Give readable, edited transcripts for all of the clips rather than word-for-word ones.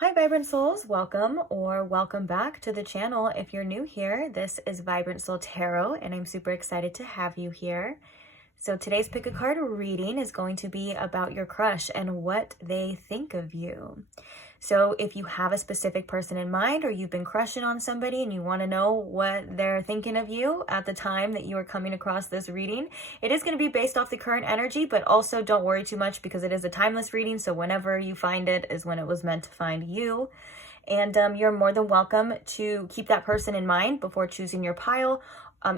Hi Vibrant Souls, welcome or welcome back to the channel. If you're new here, this is Vibrant Soul Tarot and I'm super excited to have you here. So today's pick a card reading is going to be about your crush and what they think of you. So if you have a specific person in mind or you've been crushing on somebody and you want to know what they're thinking of you at the time that you are coming across this reading, it is going to be based off the current energy, but also don't worry too much because it is a timeless reading. So whenever you find it is when it was meant to find you. And you're more than welcome to keep that person in mind before choosing your pile.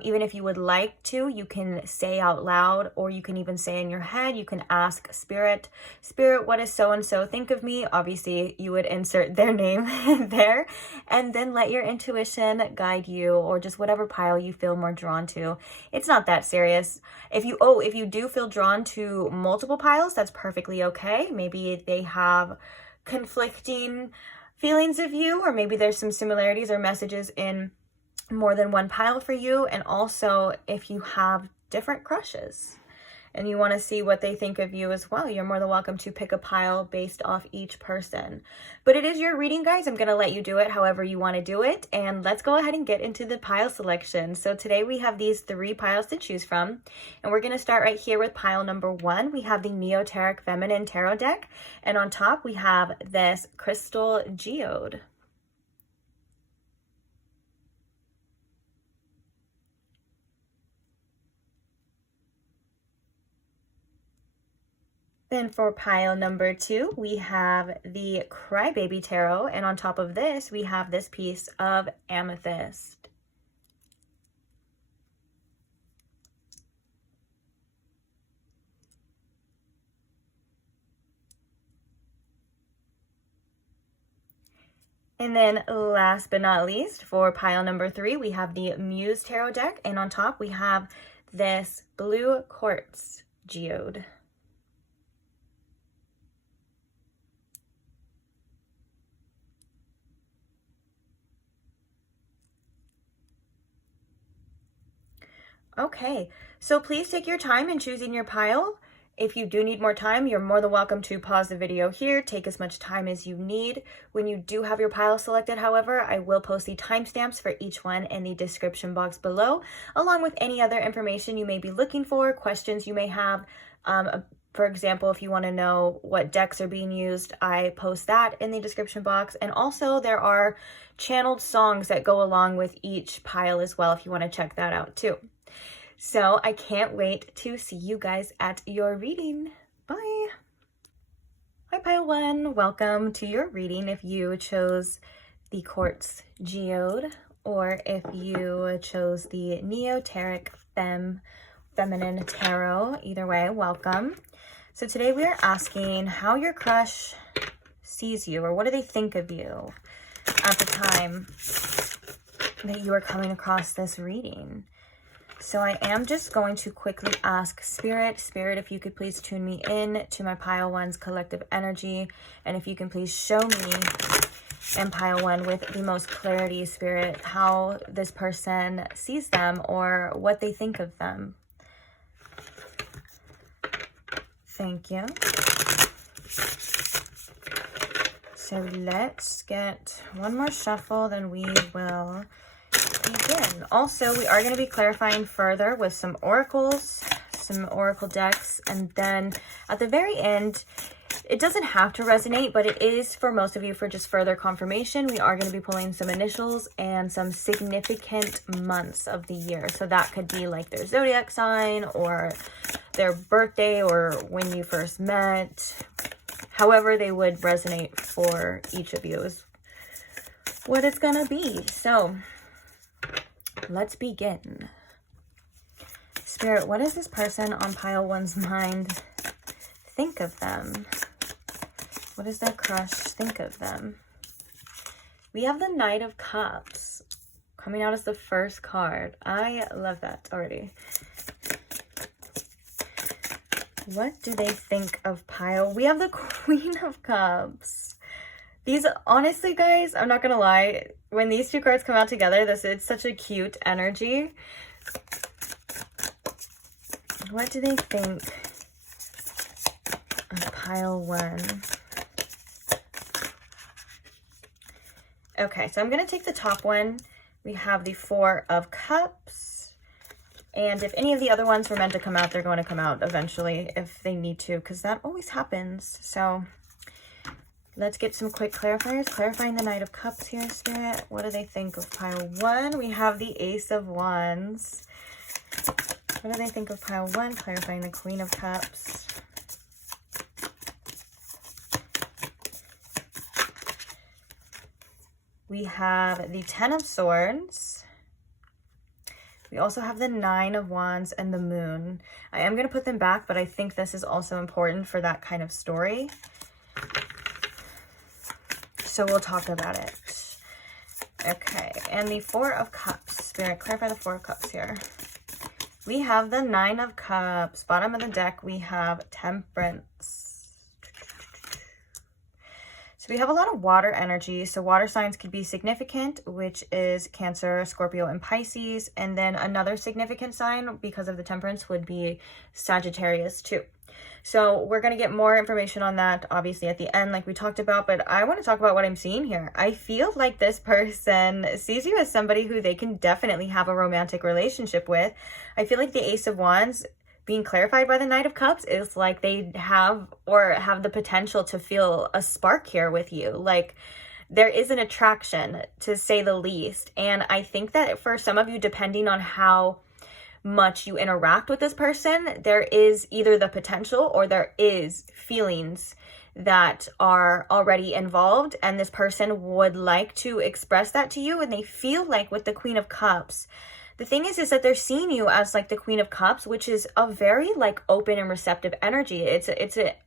Even if you would like to, you can say out loud, or you can even say in your head, you can ask Spirit, what does so-and-so think of me? Obviously, you would insert their name there, and then let your intuition guide you, or just whatever pile you feel more drawn to. It's not that serious. If you do feel drawn to multiple piles, that's perfectly okay. Maybe they have conflicting feelings of you, or maybe there's some similarities or messages in more than one pile for you. And also if you have different crushes and you want to see what they think of you as well, you're more than welcome to pick a pile based off each person. But it is your reading, guys. I'm going to let you do it however you want to do it. And let's go ahead and get into the pile selection. So today we have these 3 piles to choose from. And we're going to start right here with pile number 1. We have the Neoteric Feminine Tarot deck. And on top we have this crystal geode. Then for pile number 2, we have the Crybaby Tarot, and on top of this, we have this piece of amethyst. And then last but not least, for pile number 3, we have the Muse Tarot deck, and on top we have this blue quartz geode. Okay, so please take your time in choosing your pile. If you do need more time, you're more than welcome to pause the video here, take as much time as you need. When you do have your pile selected, however, I will post the timestamps for each one in the description box below, along with any other information you may be looking for, questions you may have. For example, if you want to know what decks are being used, I post that in the description box. And also there are channeled songs that go along with each pile as well, if you want to check that out too. So I can't wait to see you guys at your reading. Bye. Hi Pile 1, welcome to your reading if you chose the Quartz Geode or if you chose the Neoteric Feminine Tarot. Either way, welcome. So today we are asking how your crush sees you, or what do they think of you at the time that you are coming across this reading. So I am just going to quickly ask Spirit, if you could please tune me in to my Pile 1's collective energy. And if you can please show me in Pile 1 with the most clarity, Spirit, how this person sees them or what they think of them. Thank you. So let's get one more shuffle, then we will begin. Also, we are going to be clarifying further with some oracles, some oracle decks, and then at the very end, it doesn't have to resonate, but it is for most of you for just further confirmation. We are going to be pulling some initials and some significant months of the year. So that could be like their zodiac sign or their birthday or when you first met. However they would resonate for each of you is what it's going to be. So let's begin. Spirit, what does this person on Pile 1's mind think of them? What does their crush think of them? We have the Knight of Cups coming out as the first card. I love that already. What do they think of Pile? We have the Queen of Cups. These, honestly, guys, I'm not gonna lie, when these two cards come out together, it's such a cute energy. What do they think of Pile 1? Okay, so I'm going to take the top one. We have the Four of Cups. And if any of the other ones were meant to come out, they're going to come out eventually if they need to, because that always happens. So let's get some quick clarifiers. Clarifying the Knight of Cups here, Spirit. What do they think of pile 1? We have the Ace of Wands. What do they think of pile 1? Clarifying the Queen of Cups. We have the Ten of Swords. We also have the Nine of Wands and the Moon. I am going to put them back, but I think this is also important for that kind of story. So we'll talk about it. Okay, and the Four of Cups. Spirit, clarify the Four of Cups here. We have the Nine of Cups. Bottom of the deck, we have Temperance. So we have a lot of water energy. So water signs could be significant, which is Cancer, Scorpio, and Pisces. And then another significant sign because of the Temperance would be Sagittarius too. So we're going to get more information on that obviously at the end like we talked about, but I want to talk about what I'm seeing here. I feel like this person sees you as somebody who they can definitely have a romantic relationship with. I feel like the Ace of Wands being clarified by the Knight of Cups is like they have the potential to feel a spark here with you. Like there is an attraction, to say the least. And I think that for some of you, depending on how much you interact with this person, there is either the potential or there is feelings that are already involved, and this person would like to express that to you. And they feel like with the Queen of Cups, the thing is that they're seeing you as like the Queen of Cups, which is a very like open and receptive energy. It's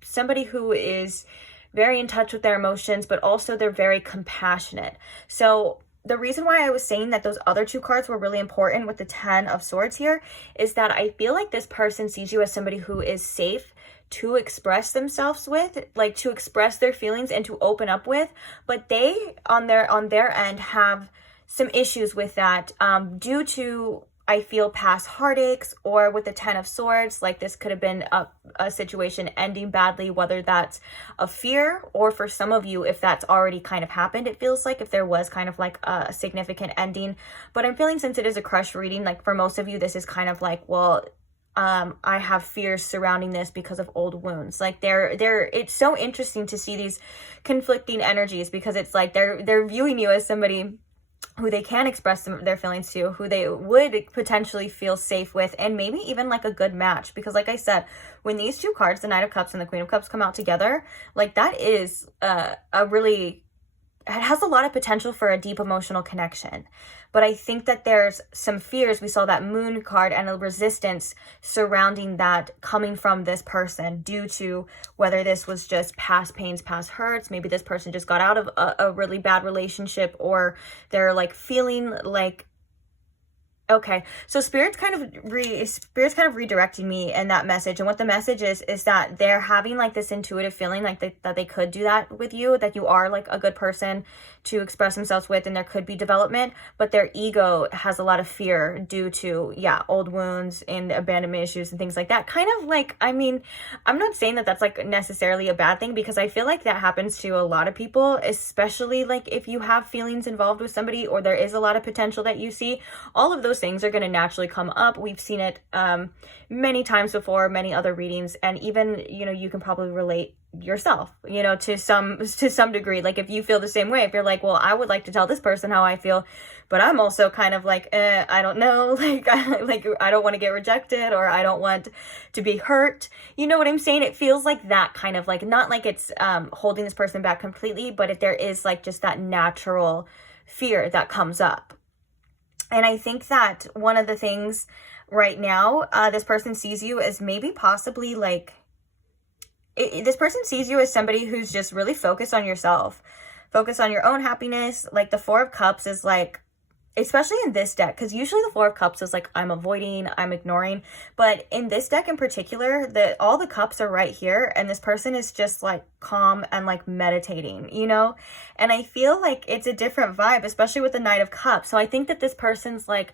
somebody who is very in touch with their emotions, but also they're very compassionate. So the reason why I was saying that those other two cards were really important with the Ten of Swords here is that I feel like this person sees you as somebody who is safe to express themselves with, like to express their feelings and to open up with, but they on their end have some issues with that due to, I feel, past heartaches, or with the Ten of Swords, like this could have been a situation ending badly, whether that's a fear or for some of you, if that's already kind of happened, it feels like if there was kind of like a significant ending. But I'm feeling, since it is a crush reading, like for most of you, this is kind of like, well, I have fears surrounding this because of old wounds. Like it's so interesting to see these conflicting energies, because it's like they're viewing you as somebody who they can express their feelings to, who they would potentially feel safe with, and maybe even like a good match. Because like I said, when these two cards, the Knight of Cups and the Queen of Cups, come out together, like that is it has a lot of potential for a deep emotional connection. But I think that there's some fears. We saw that Moon card and a resistance surrounding that coming from this person, due to whether this was just past pains, past hurts. Maybe this person just got out of a really bad relationship, or they're like feeling like, okay, so Spirit's kind of redirecting me in that message. And what the message is that they're having like this intuitive feeling like that they could do that with you, that you are like a good person to express themselves with, and there could be development, but their ego has a lot of fear due to, old wounds and abandonment issues and things like that. Kind of like, I mean, I'm not saying that that's like necessarily a bad thing, because I feel like that happens to a lot of people, especially like if you have feelings involved with somebody, or there is a lot of potential that you see. All of those things are going to naturally come up. We've seen it many times before, many other readings, and even, you can probably relate yourself, to some degree. Like if you feel the same way, if you're like, well, I would like to tell this person how I feel, but I'm also kind of like, I don't know, like I don't want to get rejected, or I don't want to be hurt. You know what I'm saying? It feels like that kind of like, not like it's holding this person back completely, but if there is like just that natural fear that comes up. And I think that one of the things right now, this person sees you as maybe possibly like, this person sees you as somebody who's just really focused on yourself, focused on your own happiness. Like the Four of Cups is like, especially in this deck, because usually the Four of Cups is like, I'm avoiding, I'm ignoring. But in this deck in particular, all the cups are right here, and this person is just like calm and like meditating, And I feel like it's a different vibe, especially with the Knight of Cups. So I think that this person's like,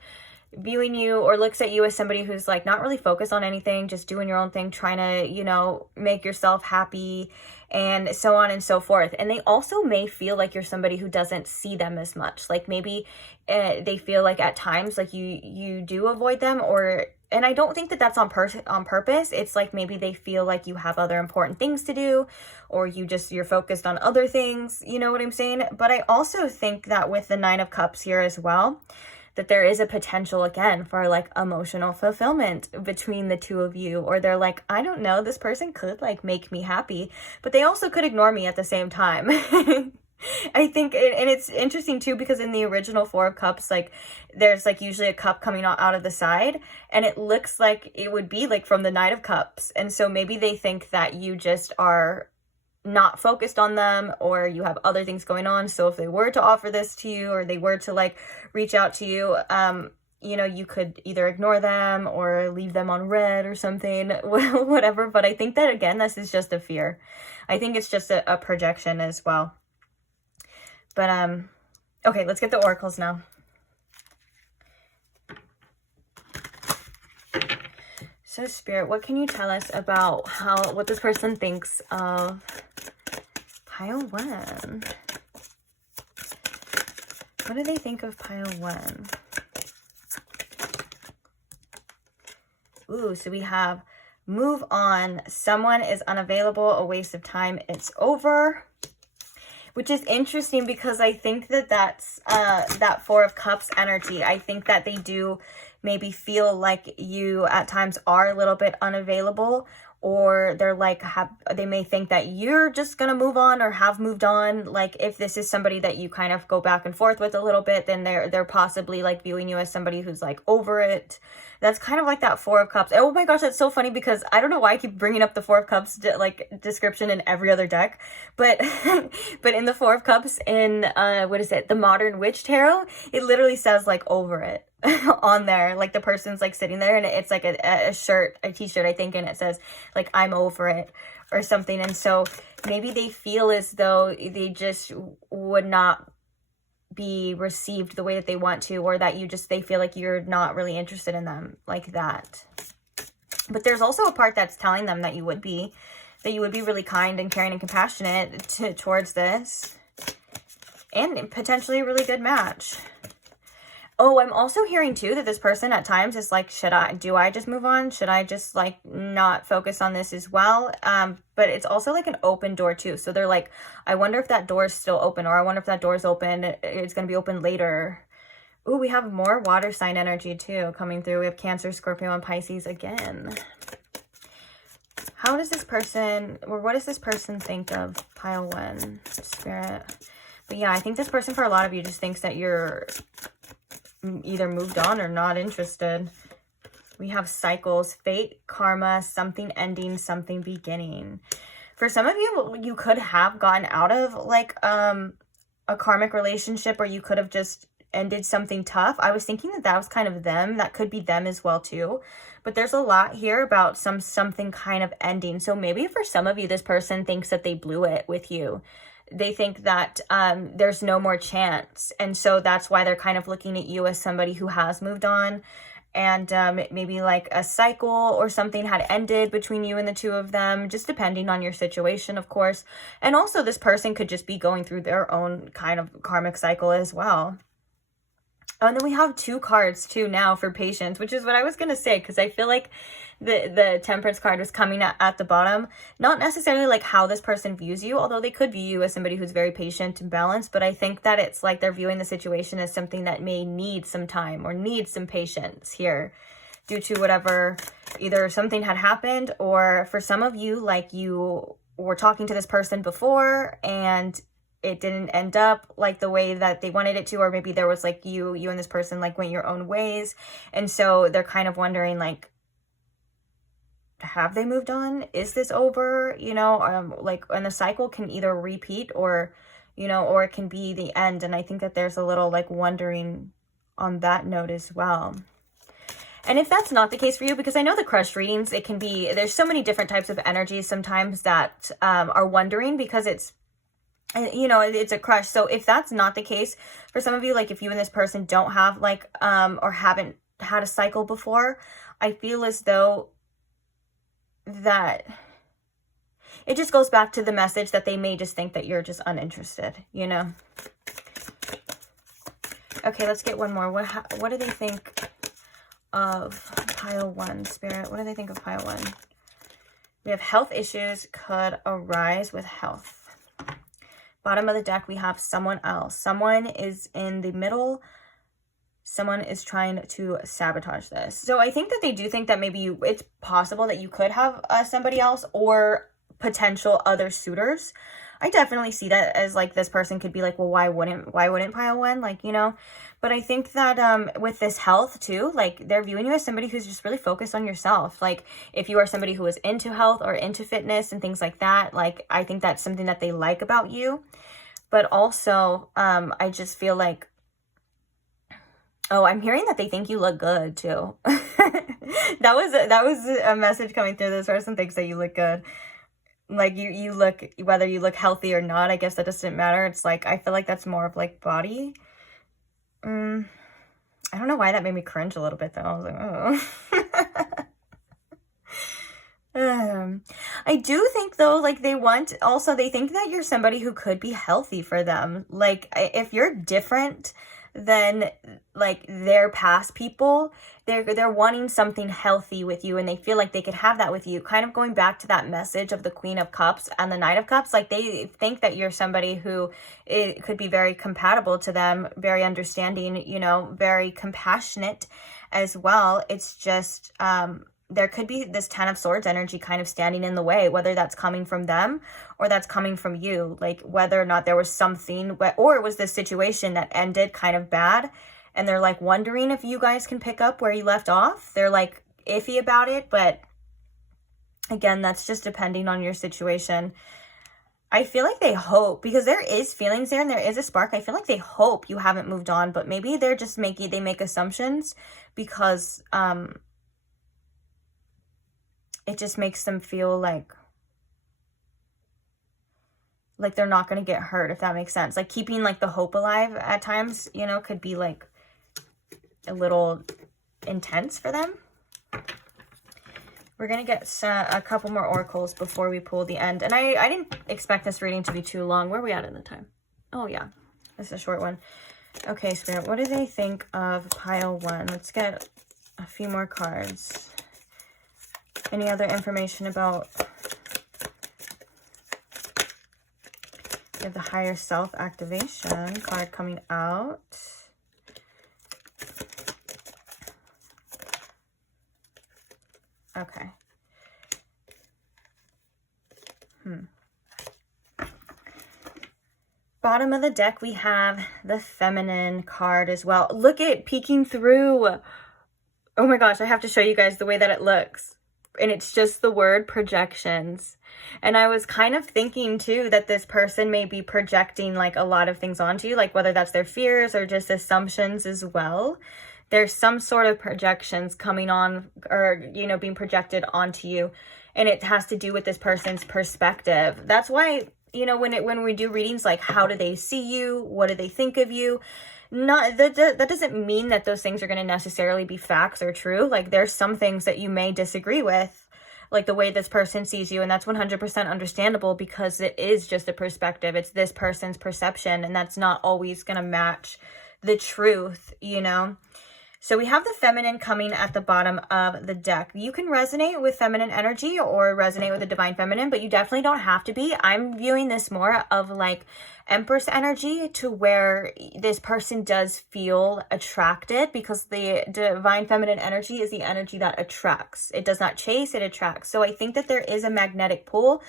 viewing you or looks at you as somebody who's like not really focused on anything, just doing your own thing, trying to, you know, make yourself happy and so on and so forth. And they also may feel like you're somebody who doesn't see them as much. Like maybe they feel like at times like you do avoid them, or, and I don't think that that's on purpose. It's like maybe they feel like you have other important things to do, or you're focused on other things, you know what I'm saying? But I also think that with the 9 of Cups here as well, that there is a potential again for like emotional fulfillment between the two of you, or they're like, I don't know, this person could like make me happy, but they also could ignore me at the same time. I think, and it's interesting too, because in the original 4 of Cups, like there's like usually a cup coming out of the side, and it looks like it would be like from the 9 of Cups. And so maybe they think that you just are not focused on them, or you have other things going on. So if they were to offer this to you, or they were to like reach out to you, you know, you could either ignore them or leave them on red or something, whatever. But I think that again, this is just a fear. I think it's just a projection as well. But okay, let's get the oracles now. So Spirit, what can you tell us about what this person thinks of Pile 1? What do they think of Pile 1? Ooh, so we have move on. Someone is unavailable, a waste of time, it's over. Which is interesting, because I think that that's that 4 of Cups energy. I think that they do maybe feel like you at times are a little bit unavailable, or they're like, they may think that you're just gonna move on or have moved on. Like if this is somebody that you kind of go back and forth with a little bit, then they're possibly like viewing you as somebody who's like over it. That's kind of like that 4 of Cups. Oh my gosh, that's so funny, because I don't know why I keep bringing up the 4 of Cups like description in every other deck, but but in the 4 of Cups in what is it, the Modern Witch Tarot, it literally says like over it on there. Like the person's like sitting there, and it's like a shirt, a t-shirt I think, and it says like I'm over it or something. And so maybe they feel as though they just would not be received the way that they want to, or that they feel like you're not really interested in them like that. But there's also a part that's telling them that you would be really kind and caring and compassionate towards this, and potentially a really good match. Oh, I'm also hearing too that this person at times is like, do I just move on? Should I just like not focus on this as well? But it's also like an open door too. So they're like, I wonder if that door is still open, or I wonder if that door is open. It's going to be open later. Ooh, we have more water sign energy too coming through. We have Cancer, Scorpio, and Pisces again. How does this person, or what does this person think of Pile 1, Spirit? But yeah, I think this person for a lot of you just thinks that you're either moved on or not interested. We have cycles, fate, karma, something ending, something beginning. For some of you, you could have gotten out of like a karmic relationship, or you could have just ended something tough. I was thinking that was kind of them. That could be them as well too. But there's a lot here about something kind of ending. So maybe for some of you, this person thinks that they blew it with you. They think that there's no more chance. And so that's why they're kind of looking at you as somebody who has moved on. And maybe like a cycle or something had ended between you and the two of them, just depending on your situation, of course. And also this person could just be going through their own kind of karmic cycle as well. Oh, and then we have 2 cards too now for patience, which is what I was going to say, because I feel like the Temperance card was coming at the bottom. Not necessarily like how this person views you, although they could view you as somebody who's very patient and balanced, but I think that it's like they're viewing the situation as something that may need some time or need some patience here due to whatever, either something had happened, or for some of you, like you were talking to this person before and it didn't end up like the way that they wanted it to, or maybe there was like you and this person like went your own ways, and so they're kind of wondering like, have they moved on? Is this over? You know, like, and the cycle can either repeat or, you know, or it can be the end. And I think that there's a little like wondering on that note as well. And if that's not the case for you, because I know the crush readings, it can be, there's so many different types of energies sometimes that are wondering, because it's, you know, it's a crush. So if that's not the case for some of you, like if you and this person don't have like, or haven't had a cycle before, I feel as though that it just goes back to the message that they may just think that you're just uninterested, you know? Okay, let's get one more. What do they think of pile 1, Spirit? What do they think of pile 1? We have health issues could arise with health. Bottom of the deck, we have someone else. Someone is in the middle. Someone is trying to sabotage this. So I think that they do think that maybe it's possible that you could have somebody else or potential other suitors. I definitely see that as like this person could be like, well, why wouldn't pile 1? Like, you know, but I think that with this health too, like they're viewing you as somebody who's just really focused on yourself. Like if you are somebody who is into health or into fitness and things like that, like I think that's something that they like about you. But also, I just feel like, oh, I'm hearing that they think you look good too. That was a message coming through. This person thinks that you look good. Like you look, whether you look healthy or not, I guess that doesn't matter. It's like, I feel like that's more of like body. I don't know why that made me cringe a little bit though. I was like, oh. I do think though, like they think that you're somebody who could be healthy for them. Like if you're different than like their past people, they're wanting something healthy with you, and they feel like they could have that with you. Kind of going back to that message of the Queen of Cups and the Knight of Cups, like they think that you're somebody who it could be very compatible to them, very understanding, you know, very compassionate as well. It's just there could be this 10 of Swords energy kind of standing in the way, whether that's coming from them or that's coming from you. Like whether or not there was something, or it was this situation that ended kind of bad, and they're like wondering if you guys can pick up where you left off. They're like iffy about it, but again, that's just depending on your situation. I feel like they hope, because there is feelings there and there is a spark. I feel like they hope you haven't moved on, but maybe they're just they make assumptions because it just makes them feel like they're not going to get hurt, if that makes sense. Like keeping like the hope alive at times, you know, could be like a little intense for them. We're going to get a couple more oracles before we pull the end. And I didn't expect this reading to be too long. Where are we at in the time? Oh yeah, this is a short one. Okay, Spirit, what do they think of pile 1? Let's get a few more cards. Any other information about, we have the higher self activation card coming out. Okay. Bottom of the deck, we have the Feminine card as well. Look at peeking through. Oh my gosh, I have to show you guys the way that it looks. And it's just the word projections. And I was kind of thinking too that this person may be projecting like a lot of things onto you, like whether that's their fears or just assumptions as well. There's some sort of projections coming on, or, you know, being projected onto you. And it has to do with this person's perspective. That's why, you know, when we do readings, like how do they see you? What do they think of you? Not that doesn't mean that those things are going to necessarily be facts or true. Like there's some things that you may disagree with, like the way this person sees you, and that's 100% understandable because it is just a perspective. It's this person's perception, and that's not always going to match the truth, you know. So we have the Feminine coming at the bottom of the deck. You can resonate with feminine energy or resonate with the Divine Feminine, but you definitely don't have to be. I'm viewing this more of like Empress energy, to where this person does feel attracted, because the Divine Feminine energy is the energy that attracts. It does not chase, it attracts. So I think that there is a magnetic pull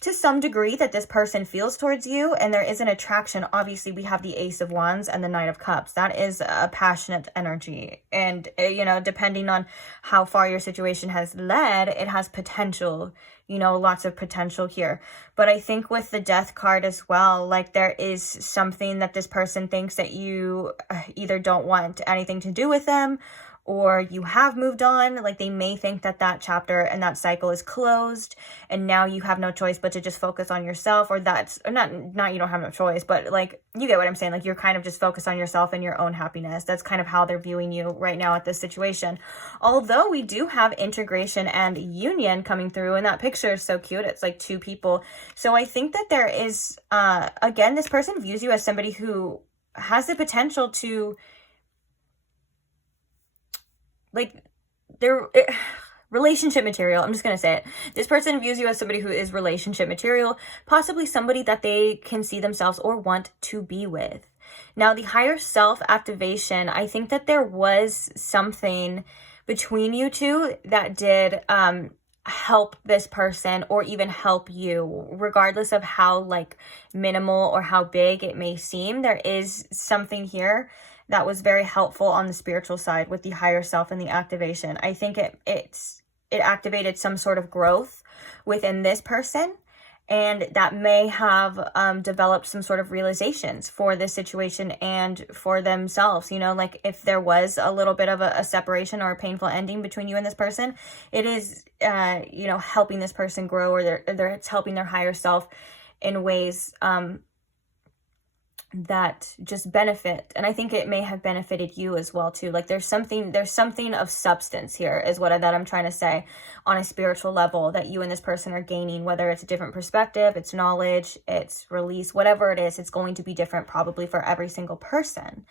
to some degree that this person feels towards you, and there is an attraction. Obviously, we have the Ace of Wands and the Knight of Cups. That is a passionate energy, and you know, depending on how far your situation has led, it has potential, you know, lots of potential here. But I think with the Death card as well, like there is something that this person thinks that you either don't want anything to do with them, or you have moved on. Like they may think that that chapter and that cycle is closed and now you have no choice but to just focus on yourself, or that's or not you don't have no choice, but like you get what I'm saying. Like you're kind of just focused on yourself and your own happiness. That's kind of how they're viewing you right now at this situation. Although we do have integration and union coming through, and that picture is so cute. It's like two people. So I think that there is again, this person views you as somebody who has the potential to like relationship material. I'm just going to say it. This person views you as somebody who is relationship material, possibly somebody that they can see themselves or want to be with. Now, the higher self activation, I think that there was something between you two that did help this person or even help you, regardless of how like minimal or how big it may seem. There is something here that was very helpful on the spiritual side with the higher self and the activation. I think it activated some sort of growth within this person, and that may have developed some sort of realizations for this situation and for themselves. You know, like if there was a little bit of a separation or a painful ending between you and this person, it is, you know, helping this person grow, or it's helping their higher self in ways that just benefit. And I think it may have benefited you as well too. Like there's something of substance here is that I'm trying to say on a spiritual level that you and this person are gaining, whether it's a different perspective, it's knowledge, it's release, whatever it is, it's going to be different probably for every single person.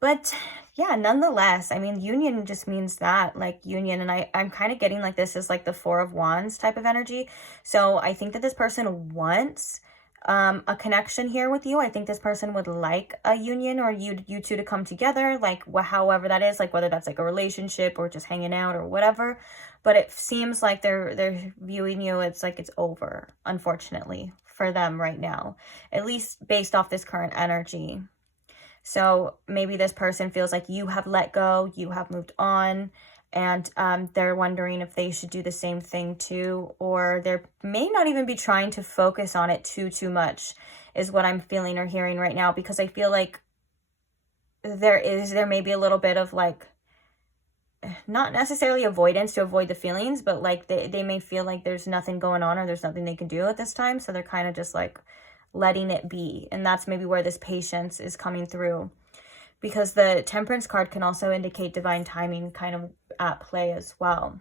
But yeah, nonetheless, I mean, union just means that, like union. And I'm kind of getting like this is like the Four of Wands type of energy. So I think that this person wants a connection here with you. I think this person would like a union, or you two to come together, like however that is, like whether that's like a relationship or just hanging out or whatever. But it seems like they're viewing you, it's like it's over, unfortunately, for them right now, at least based off this current energy. So maybe this person feels like you have let go, you have moved on, and they're wondering if they should do the same thing too, or they may not even be trying to focus on it too much, is what I'm feeling or hearing right now, because I feel like there may be a little bit of like, not necessarily avoidance to avoid the feelings, but like they may feel like there's nothing going on or there's nothing they can do at this time. So they're kind of just like letting it be. And that's maybe where this patience is coming through, because the Temperance card can also indicate divine timing kind of at play as well.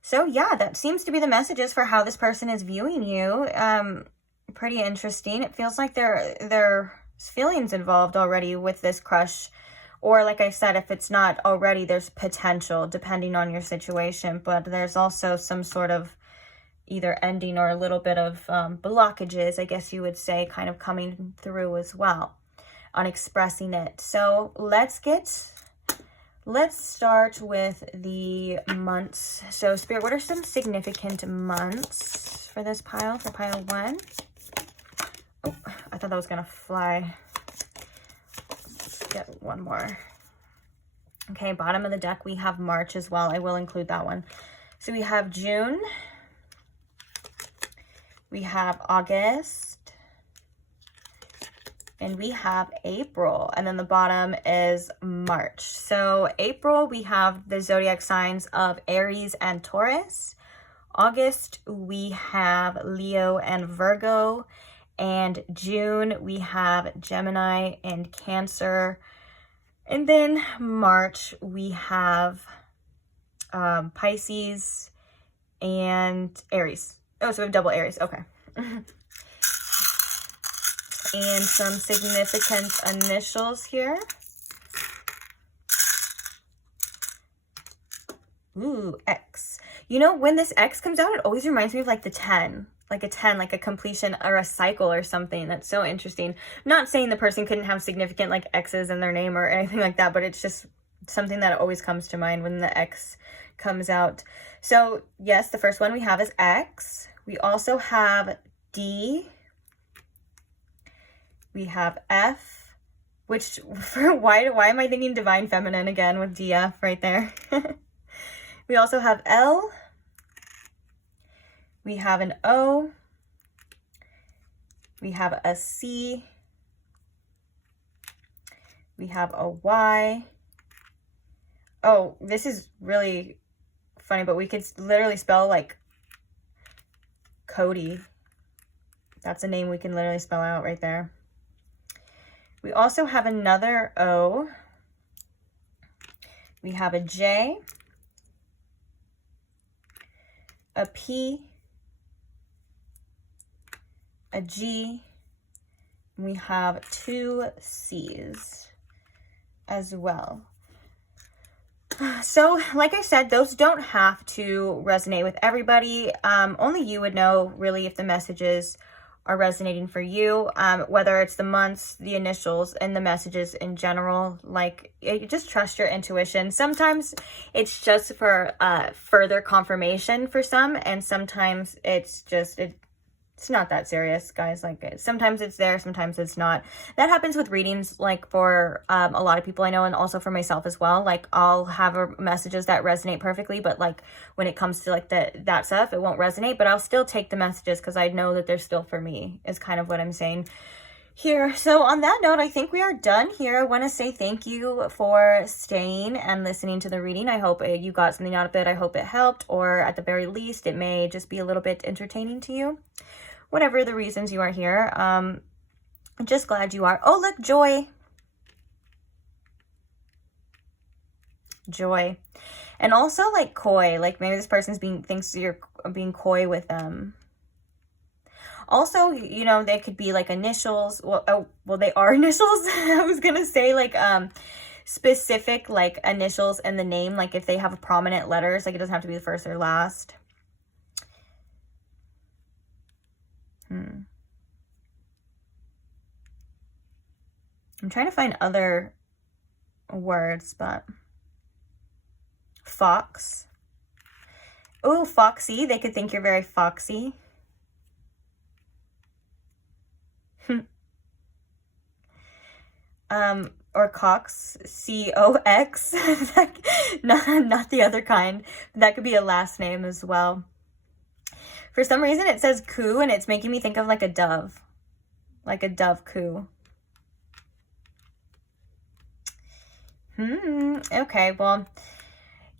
So yeah, that seems to be the messages for how this person is viewing you. Pretty interesting. It feels like there's feelings involved already with this crush, or like I said, if it's not already, there's potential depending on your situation, but there's also some sort of either ending or a little bit of blockages, I guess you would say, kind of coming through as well on expressing it. So let's start with the months. So Spirit, what are some significant months for this pile, for pile 1? Oh, I thought that was gonna fly. Let's get one more. Okay, bottom of the deck, we have March as well. I will include that one. So we have June, we have August, and we have April, and then the bottom is March. So April, we have the zodiac signs of Aries and Taurus. August, we have Leo and Virgo. And June, we have Gemini and Cancer. And then March, we have Pisces and Aries. Oh, so we have double Aries. Okay. And some significant initials here. Ooh, X. You know, when this X comes out, it always reminds me of like the 10. Like a 10, like a completion or a cycle or something. That's so interesting. I'm not saying the person couldn't have significant like X's in their name or anything like that, but it's just something that always comes to mind when the X comes out. So yes, the first one we have is X. We also have D. We have F, which for why am I thinking divine feminine again with DF right there? We also have L. We have an O. We have a C. We have a Y. Oh, this is really funny, but we could literally spell like Cody. That's a name we can literally spell out right there. We also have another O. We have a J, a P, a G, and we have 2 C's as well. So, like I said, those don't have to resonate with everybody. Only you would know, really, if the messages are resonating for you, whether it's the months, the initials, and the messages in general. Like, you just trust your intuition. Sometimes it's just for further confirmation for some, and sometimes it's just... It's not that serious, guys. Like, sometimes it's there, sometimes it's not. That happens with readings, like, for a lot of people I know, and also for myself as well. Like, I'll have messages that resonate perfectly, but, like, when it comes to, like, that stuff, it won't resonate. But I'll still take the messages because I know that they're still for me, is kind of what I'm saying here. So on that note, I think we are done here. I want to say thank you for staying and listening to the reading. I hope you got something out of it. I hope it helped, or at the very least, it may just be a little bit entertaining to you. Whatever the reasons you are here, I'm just glad you are. Oh, look, Joy. Joy. And also, like, coy. Like, maybe this person's thinks you're being coy with them. Also, you know, they could be, like, initials. Well, they are initials. I was going to say, like, specific, like, initials in the name. Like, if they have prominent letters, like, it doesn't have to be the first or last. I'm trying to find other words, but fox. Oh, foxy. They could think you're very foxy. Or cox, C-O-X. not the other kind. That could be a last name as well. For some reason, it says coo, and it's making me think of like a dove. Like a dove coo. Okay, well,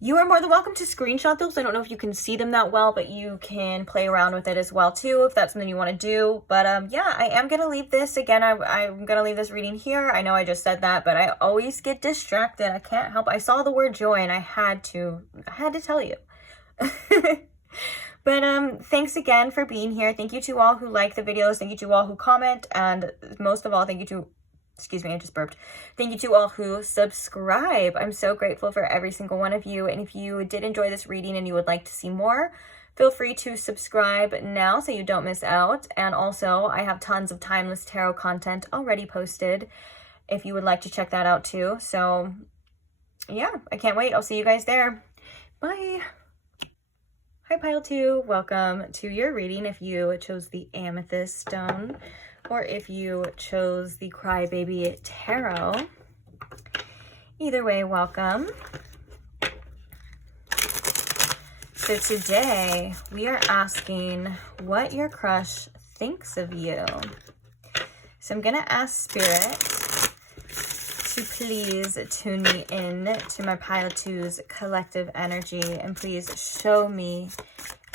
you are more than welcome to screenshot those. I don't know if you can see them that well, but you can play around with it as well, too, if that's something you want to do. But, yeah, I am going to leave this. Again, I'm going to leave this reading here. I know I just said that, but I always get distracted. I can't help. I saw the word joy, and I had to tell you. But thanks again for being here. Thank you to all who like the videos. Thank you to all who comment. And most of all, thank you to... Excuse me, I just burped. Thank you to all who subscribe. I'm so grateful for every single one of you. And if you did enjoy this reading and you would like to see more, feel free to subscribe now so you don't miss out. And also, I have tons of timeless tarot content already posted if you would like to check that out too. So, yeah, I can't wait. I'll see you guys there. Bye. Hi, Pile 2. Welcome to your reading if you chose the Amethyst Stone, or if you chose the Crybaby Tarot. Either way, welcome. So today, we are asking what your crush thinks of you. So I'm going to ask Spirit to please tune me in to my Pile 2's collective energy, and please show me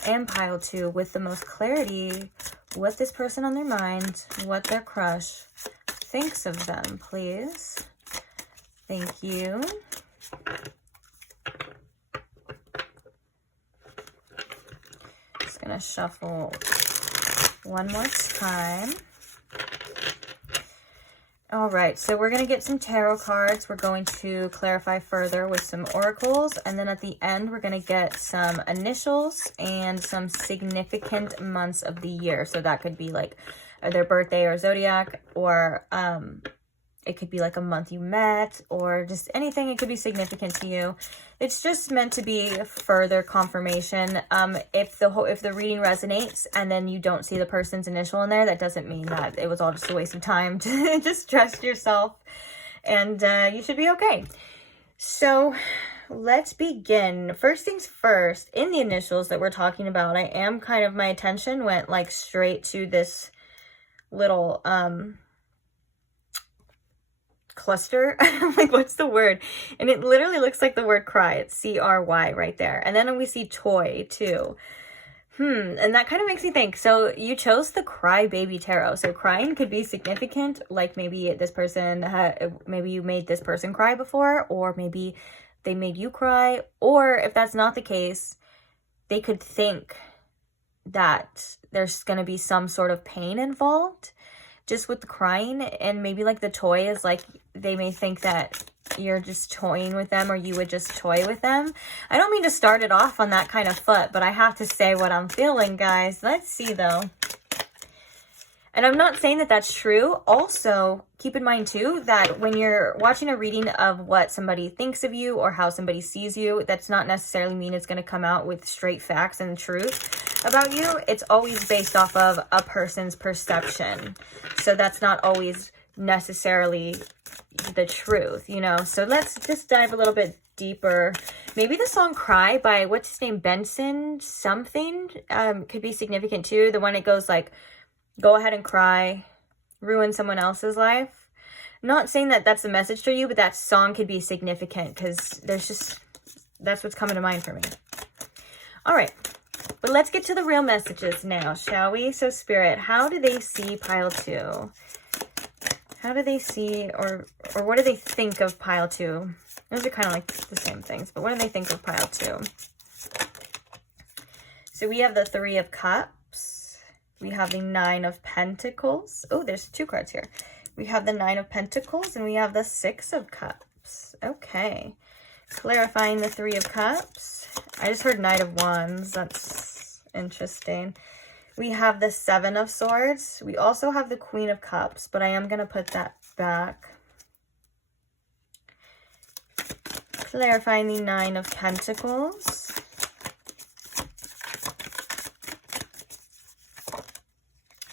and Pile 2 with the most clarity what this person on their mind, what their crush thinks of them, please. Thank you. Just gonna shuffle one more time. All right, so we're going to get some tarot cards. We're going to clarify further with some oracles. And then at the end, we're going to get some initials and some significant months of the year. So that could be like their birthday or zodiac, or it could be like a month you met, or just anything. It could be significant to you. It's just meant to be further confirmation. If the reading resonates and then you don't see the person's initial in there, that doesn't mean that it was all just a waste of time. Just trust yourself, and you should be okay. So let's begin. First things first, in the initials that we're talking about, my attention went like straight to this little cluster. Like, what's the word? And it literally looks like the word cry. It's C-R-Y right there. And then we see toy too. And that kind of makes me think. So you chose the cry baby tarot. So crying could be significant. Like maybe this person maybe you made this person cry before, or maybe they made you cry. Or if that's not the case, they could think that there's going to be some sort of pain involved just with the crying. And maybe like the toy is like, they may think that you're just toying with them, or you would just toy with them. I don't mean to start it off on that kind of foot, but I have to say what I'm feeling, guys. Let's see though. And I'm not saying that that's true. Also, keep in mind too that when you're watching a reading of what somebody thinks of you or how somebody sees you, that's not necessarily mean it's going to come out with straight facts and truth about you. It's always based off of a person's perception. So that's not always necessarily the truth, you know. So let's just dive a little bit deeper. Maybe the song Cry by, what's his name, Benson something, could be significant too. The one it goes like, go ahead and cry, ruin someone else's life. Not saying that that's the message for you, but that song could be significant because there's just, that's what's coming to mind for me. All right, but let's get to the real messages now, shall we? So Spirit, how do they see pile 2? How do they see, or what do they think of pile 2? Those are kind of like the same things, but what do they think of pile 2? So we have the 3 of Cups. We have the 9 of Pentacles. Oh, there's 2 cards here. We have the 9 of Pentacles and we have the 6 of Cups. Okay. Clarifying the 3 of Cups. I just heard Knight of Wands. That's interesting. We have the 7 of Swords. We also have the Queen of Cups, but I am going to put that back. Clarifying the 9 of Pentacles.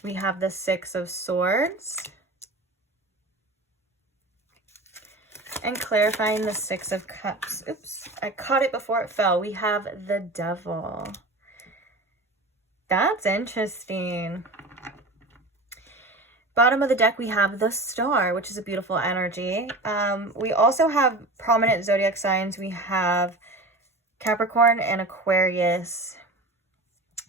We have the 6 of Swords. And clarifying the 6 of Cups. Oops, I caught it before it fell. We have the Devil. That's interesting. Bottom of the deck, we have the Star, which is a beautiful energy. We also have prominent zodiac signs. We have Capricorn and Aquarius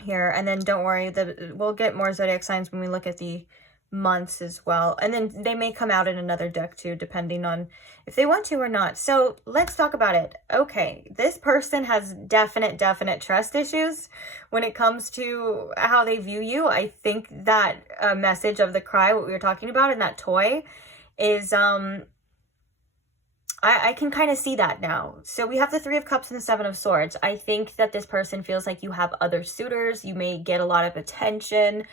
here. And then don't worry, we'll get more zodiac signs when we look at the months as well. And then they may come out in another deck too, depending on if they want to or not. So let's talk about it. Okay, this person has definite trust issues when it comes to how they view you. I think that message of the cry, what we were talking about, and that toy is I can kind of see that now. So we have the 3 of Cups and the 7 of Swords. I think that this person feels like you have other suitors. You may get a lot of attention.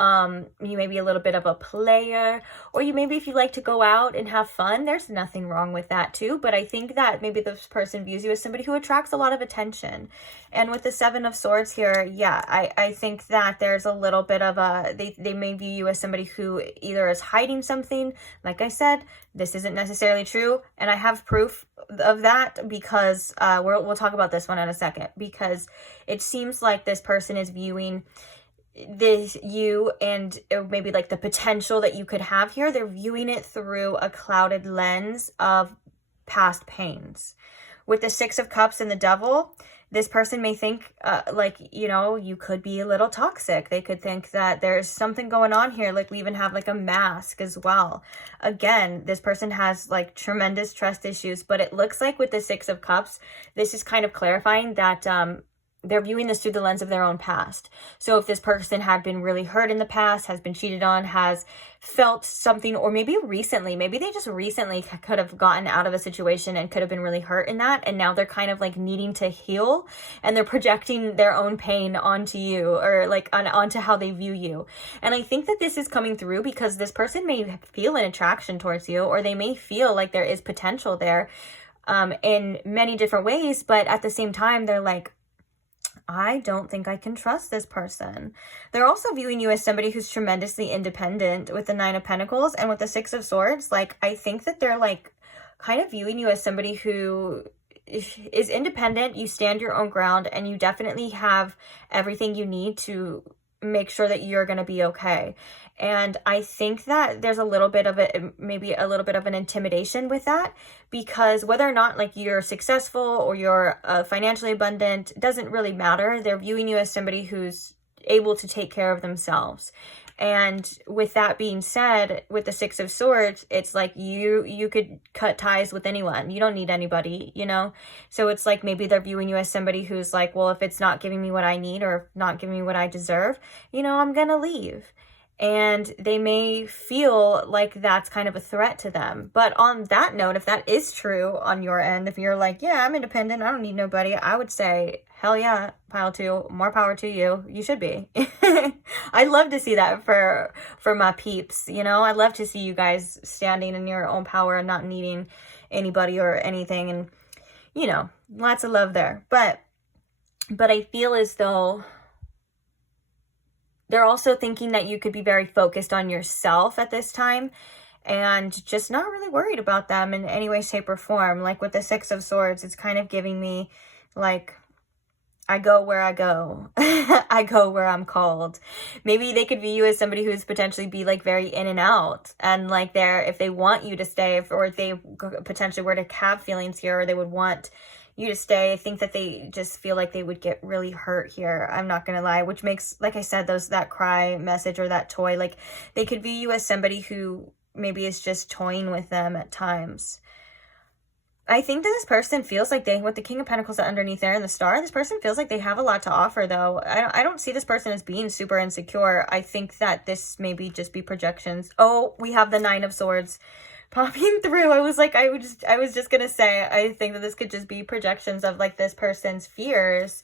You may be a little bit of a player, or you maybe if you like to go out and have fun, there's nothing wrong with that too. But I think that maybe this person views you as somebody who attracts a lot of attention. And with the 7 of Swords here, yeah, I think that there's a little bit of a, they may view you as somebody who either is hiding something. Like I said, this isn't necessarily true. And I have proof of that because we'll talk about this one in a second, because it seems like this person is viewing you and maybe like the potential that you could have here. They're viewing it through a clouded lens of past pains. With the 6 of Cups and the Devil, this person may think like, you know, you could be a little toxic. They could think that there's something going on here. Like we even have like a mask as well. Again, this person has like tremendous trust issues, but it looks like with the 6 of Cups, this is kind of clarifying that they're viewing this through the lens of their own past. So if this person had been really hurt in the past, has been cheated on, has felt something, or maybe recently, maybe they just recently could have gotten out of a situation and could have been really hurt in that. And now they're kind of like needing to heal and they're projecting their own pain onto you, or like onto how they view you. And I think that this is coming through because this person may feel an attraction towards you, or they may feel like there is potential there in many different ways. But at the same time, they're like, I don't think I can trust this person. They're also viewing you as somebody who's tremendously independent with the 9 of Pentacles and with the 6 of Swords. Like, I think that they're like kind of viewing you as somebody who is independent. You stand your own ground and you definitely have everything you need to make sure that you're going to be okay. And I think that there's a little bit of maybe a little bit of an intimidation with that, because whether or not like you're successful or you're financially abundant, doesn't really matter. They're viewing you as somebody who's able to take care of themselves. And with that being said, with the Six of Swords, it's like you could cut ties with anyone. You don't need anybody, you know? So it's like maybe they're viewing you as somebody who's like, well, if it's not giving me what I need or not giving me what I deserve, you know, I'm gonna leave. And they may feel like that's kind of a threat to them. But on that note, if that is true on your end, if you're like, yeah, I'm independent, I don't need nobody, I would say, hell yeah, pile 2, more power to you. You should be. I love to see that for my peeps, you know? I love to see you guys standing in your own power and not needing anybody or anything. And, you know, lots of love there. But I feel as though they're also thinking that you could be very focused on yourself at this time and just not really worried about them in any way, shape, or form. Like with the Six of Swords, it's kind of giving me like, I go where I go. I go where I'm called. Maybe they could view you as somebody who's potentially be like very in and out. And like if they want you to stay, or if they potentially were to have feelings here, or they would want you to stay, I think that they just feel like they would get really hurt here. I'm not gonna lie, which makes, like I said, that cry message or that toy, like they could view you as somebody who maybe is just toying with them at times. I think that this person feels like with the King of Pentacles underneath there and the Star, this person feels like they have a lot to offer though. I don't see this person as being super insecure. I think that this maybe just be projections. Oh, we have the Nine of Swords popping through. I was just gonna say, I think that this could just be projections of like this person's fears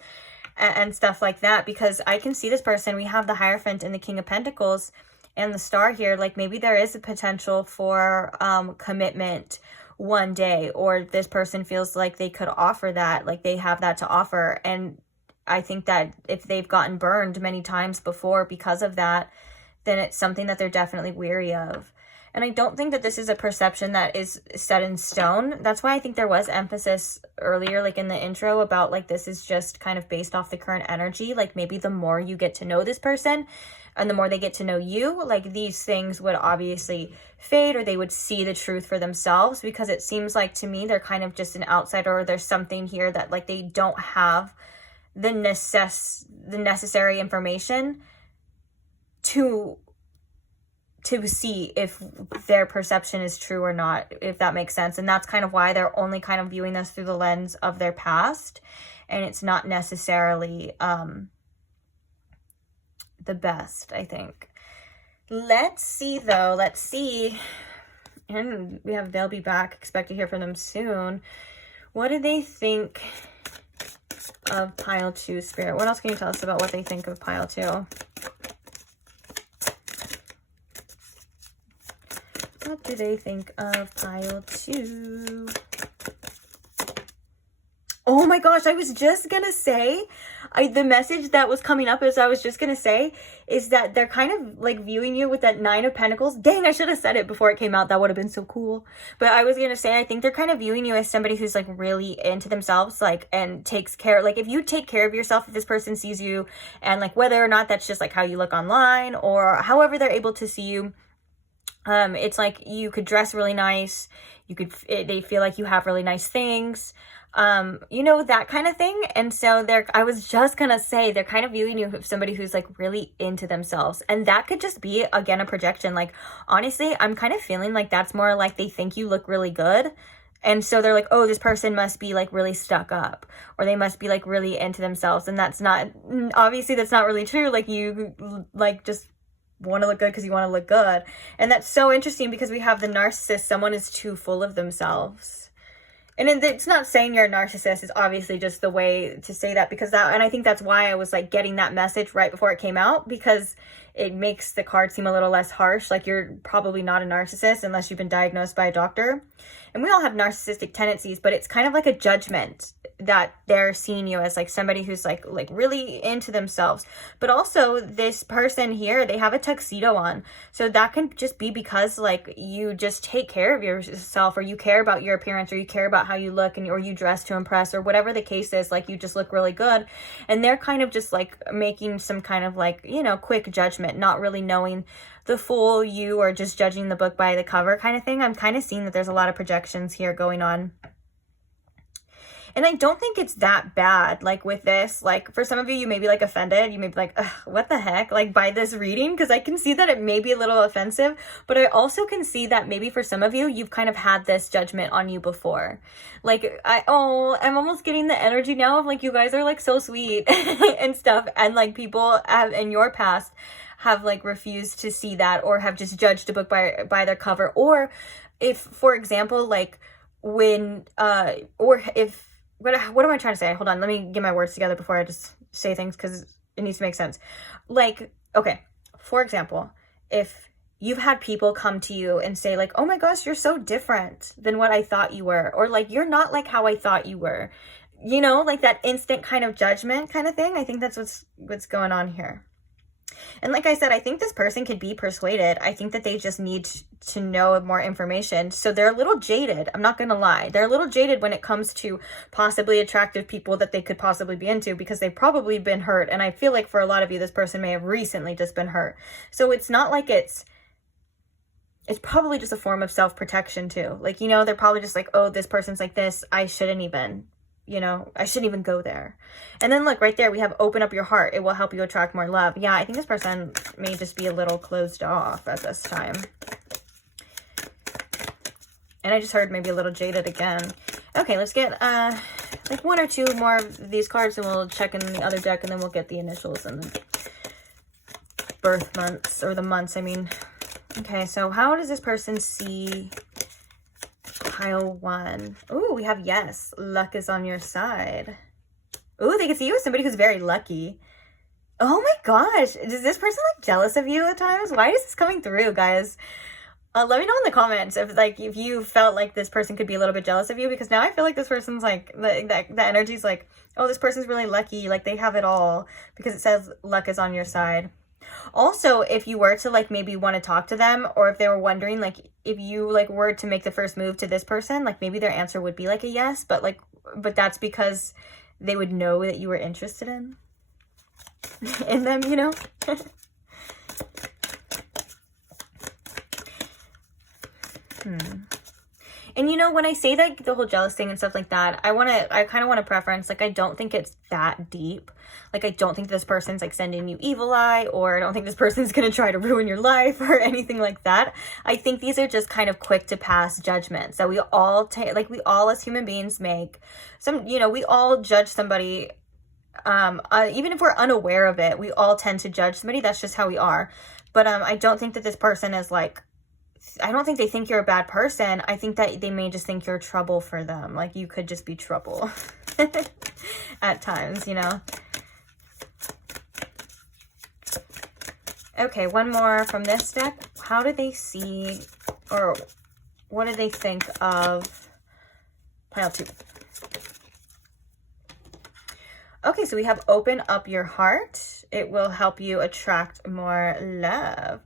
and stuff like that, because I can see this person, we have the Hierophant and the King of Pentacles and the Star here, like maybe there is a potential for commitment one day, or this person feels like they could offer that, like they have that to offer. And I think that if they've gotten burned many times before because of that, then it's something that they're definitely weary of. And I don't think that this is a perception that is set in stone. That's why I think there was emphasis earlier, like in the intro, about like this is just kind of based off the current energy. Like maybe the more you get to know this person and the more they get to know you, like these things would obviously fade, or they would see the truth for themselves, because it seems like to me they're kind of just an outsider, or there's something here that like they don't have the necessary information to see if their perception is true or not, if that makes sense. And that's kind of why they're only kind of viewing this through the lens of their past, and it's not necessarily the best, I think. Let's see though, and we have they'll be back, expect to hear from them soon. What do they think of pile 2, Spirit? What else can you tell us about what they think of pile 2? What do they think of pile 2? Oh my gosh, I was just gonna say, the message that was coming up as I was just gonna say is that they're kind of like viewing you with that Nine of Pentacles. Dang, I should have said it before it came out. That would have been so cool. But I was gonna say, I think they're kind of viewing you as somebody who's like really into themselves, like, and takes care, like if you take care of yourself, if this person sees you, and like whether or not that's just like how you look online or however they're able to see you, it's like you could dress really nice, they feel like you have really nice things, you know, that kind of thing. And so I was just gonna say, they're kind of viewing you as somebody who's like really into themselves, and that could just be, again, a projection. Like honestly, I'm kind of feeling like that's more like they think you look really good, and so they're like, oh, this person must be like really stuck up, or they must be like really into themselves. And that's not, obviously that's not really true. Like you like just want to look good because you want to look good. And that's so interesting, because we have the narcissist. Someone is too full of themselves. And it's not saying you're a narcissist. It's obviously just the way to say that, because and I think that's why I was like getting that message right before it came out, because it makes the card seem a little less harsh. Like you're probably not a narcissist unless you've been diagnosed by a doctor. And we all have narcissistic tendencies, but it's kind of like a judgment that they're seeing you as like somebody who's like really into themselves. But also this person here, they have a tuxedo on. So that can just be because like you just take care of yourself, or you care about your appearance, or you care about how you look, and or you dress to impress, or whatever the case is. Like you just look really good, and they're kind of just like making some kind of like, you know, quick judgment, not really knowing the full you, or just judging the book by the cover kind of thing. I'm kind of seeing that there's a lot of projections here going on. And I don't think it's that bad. Like with this, like for some of you, you may be like offended. You may be like, ugh, what the heck? Like by this reading, because I can see that it may be a little offensive, but I also can see that maybe for some of you, you've kind of had this judgment on you before. Like I'm almost getting the energy now of like, you guys are like so sweet and stuff. And like people have in your past have like refused to see that, or have just judged a book by their cover. Or if, for example, like when or if what am I trying to say? Hold on, let me get my words together before I just say things, because it needs to make sense. Like, okay, for example, if you've had people come to you and say like, oh my gosh, you're so different than what I thought you were, or like you're not like how I thought you were, you know, like that instant kind of judgment kind of thing. I think that's what's going on here. And like I said, I think this person could be persuaded. I think that they just need to know more information. So they're a little jaded. I'm not going to lie. They're a little jaded when it comes to possibly attractive people that they could possibly be into, because they've probably been hurt. And I feel like for a lot of you, this person may have recently just been hurt. So it's not like it's probably just a form of self-protection too. Like, you know, they're probably just like, oh, this person's like this, I shouldn't even, you know, I shouldn't even go there. And then look right there, we have open up your heart. It will help you attract more love. Yeah, I think this person may just be a little closed off at this time. And I just heard maybe a little jaded again. Okay, let's get like one or two more of these cards, and we'll check in the other deck, and then we'll get the initials and the birth months, or the months, I mean. Okay, so how does this person see pile one? Ooh, we have yes. Luck is on your side. Ooh, they can see you as somebody who's very lucky. Oh my gosh. Is this person like jealous of you at times? Why is this coming through, guys? Let me know in the comments if you felt like this person could be a little bit jealous of you, because now I feel like this person's like, the energy's like, oh, this person's really lucky. Like they have it all, because it says luck is on your side. Also, if you were to like maybe want to talk to them, or if they were wondering like if you like were to make the first move to this person, like maybe their answer would be like a yes, but that's because they would know that you were interested in them, you know. And you know, when I say like the whole jealous thing and stuff like that, I kind of want to preference, like, I don't think it's that deep. Like, I don't think this person's like sending you evil eye, or I don't think this person's going to try to ruin your life or anything like that. I think these are just kind of quick to pass judgments that we all take, like we all as human beings make. Some, you know, we all judge somebody, even if we're unaware of it, we all tend to judge somebody. That's just how we are. But I don't think that this person is like, I don't think they think you're a bad person. I think that they may just think you're trouble for them. Like, you could just be trouble at times, you know? Okay, one more from this deck. How do they see, or what do they think of pile two? Okay, so we have open up your heart. It will help you attract more love.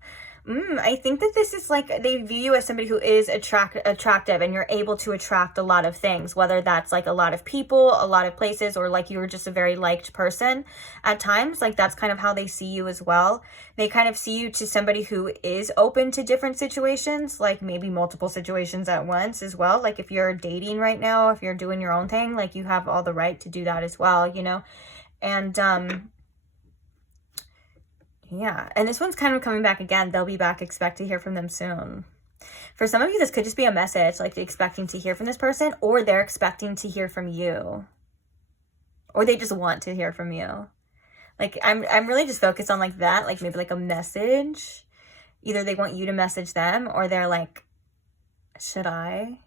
I think that this is like, they view you as somebody who is attractive, and you're able to attract a lot of things, whether that's like a lot of people, a lot of places, or like you're just a very liked person at times. Like, that's kind of how they see you as well. They kind of see you to somebody who is open to different situations, like maybe multiple situations at once as well. Like if you're dating right now, if you're doing your own thing, like you have all the right to do that as well, you know? And, yeah, and this one's kind of coming back again. They'll be back. Expect to hear from them soon. For some of you, this could just be a message, like expecting to hear from this person, or they're expecting to hear from you, or they just want to hear from you. Like, I'm really just focused on like that, like maybe like a message. Either they want you to message them, or they're like, should I?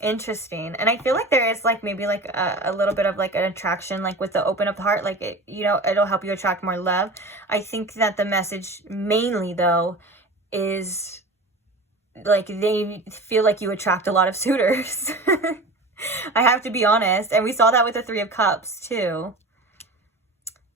Interesting. And I feel like there is like maybe like a little bit of like an attraction, like with the open up heart, like it, you know, it'll help you attract more love. I think that the message mainly though is like they feel like you attract a lot of suitors. I have to be honest. And we saw that with the Three of Cups too.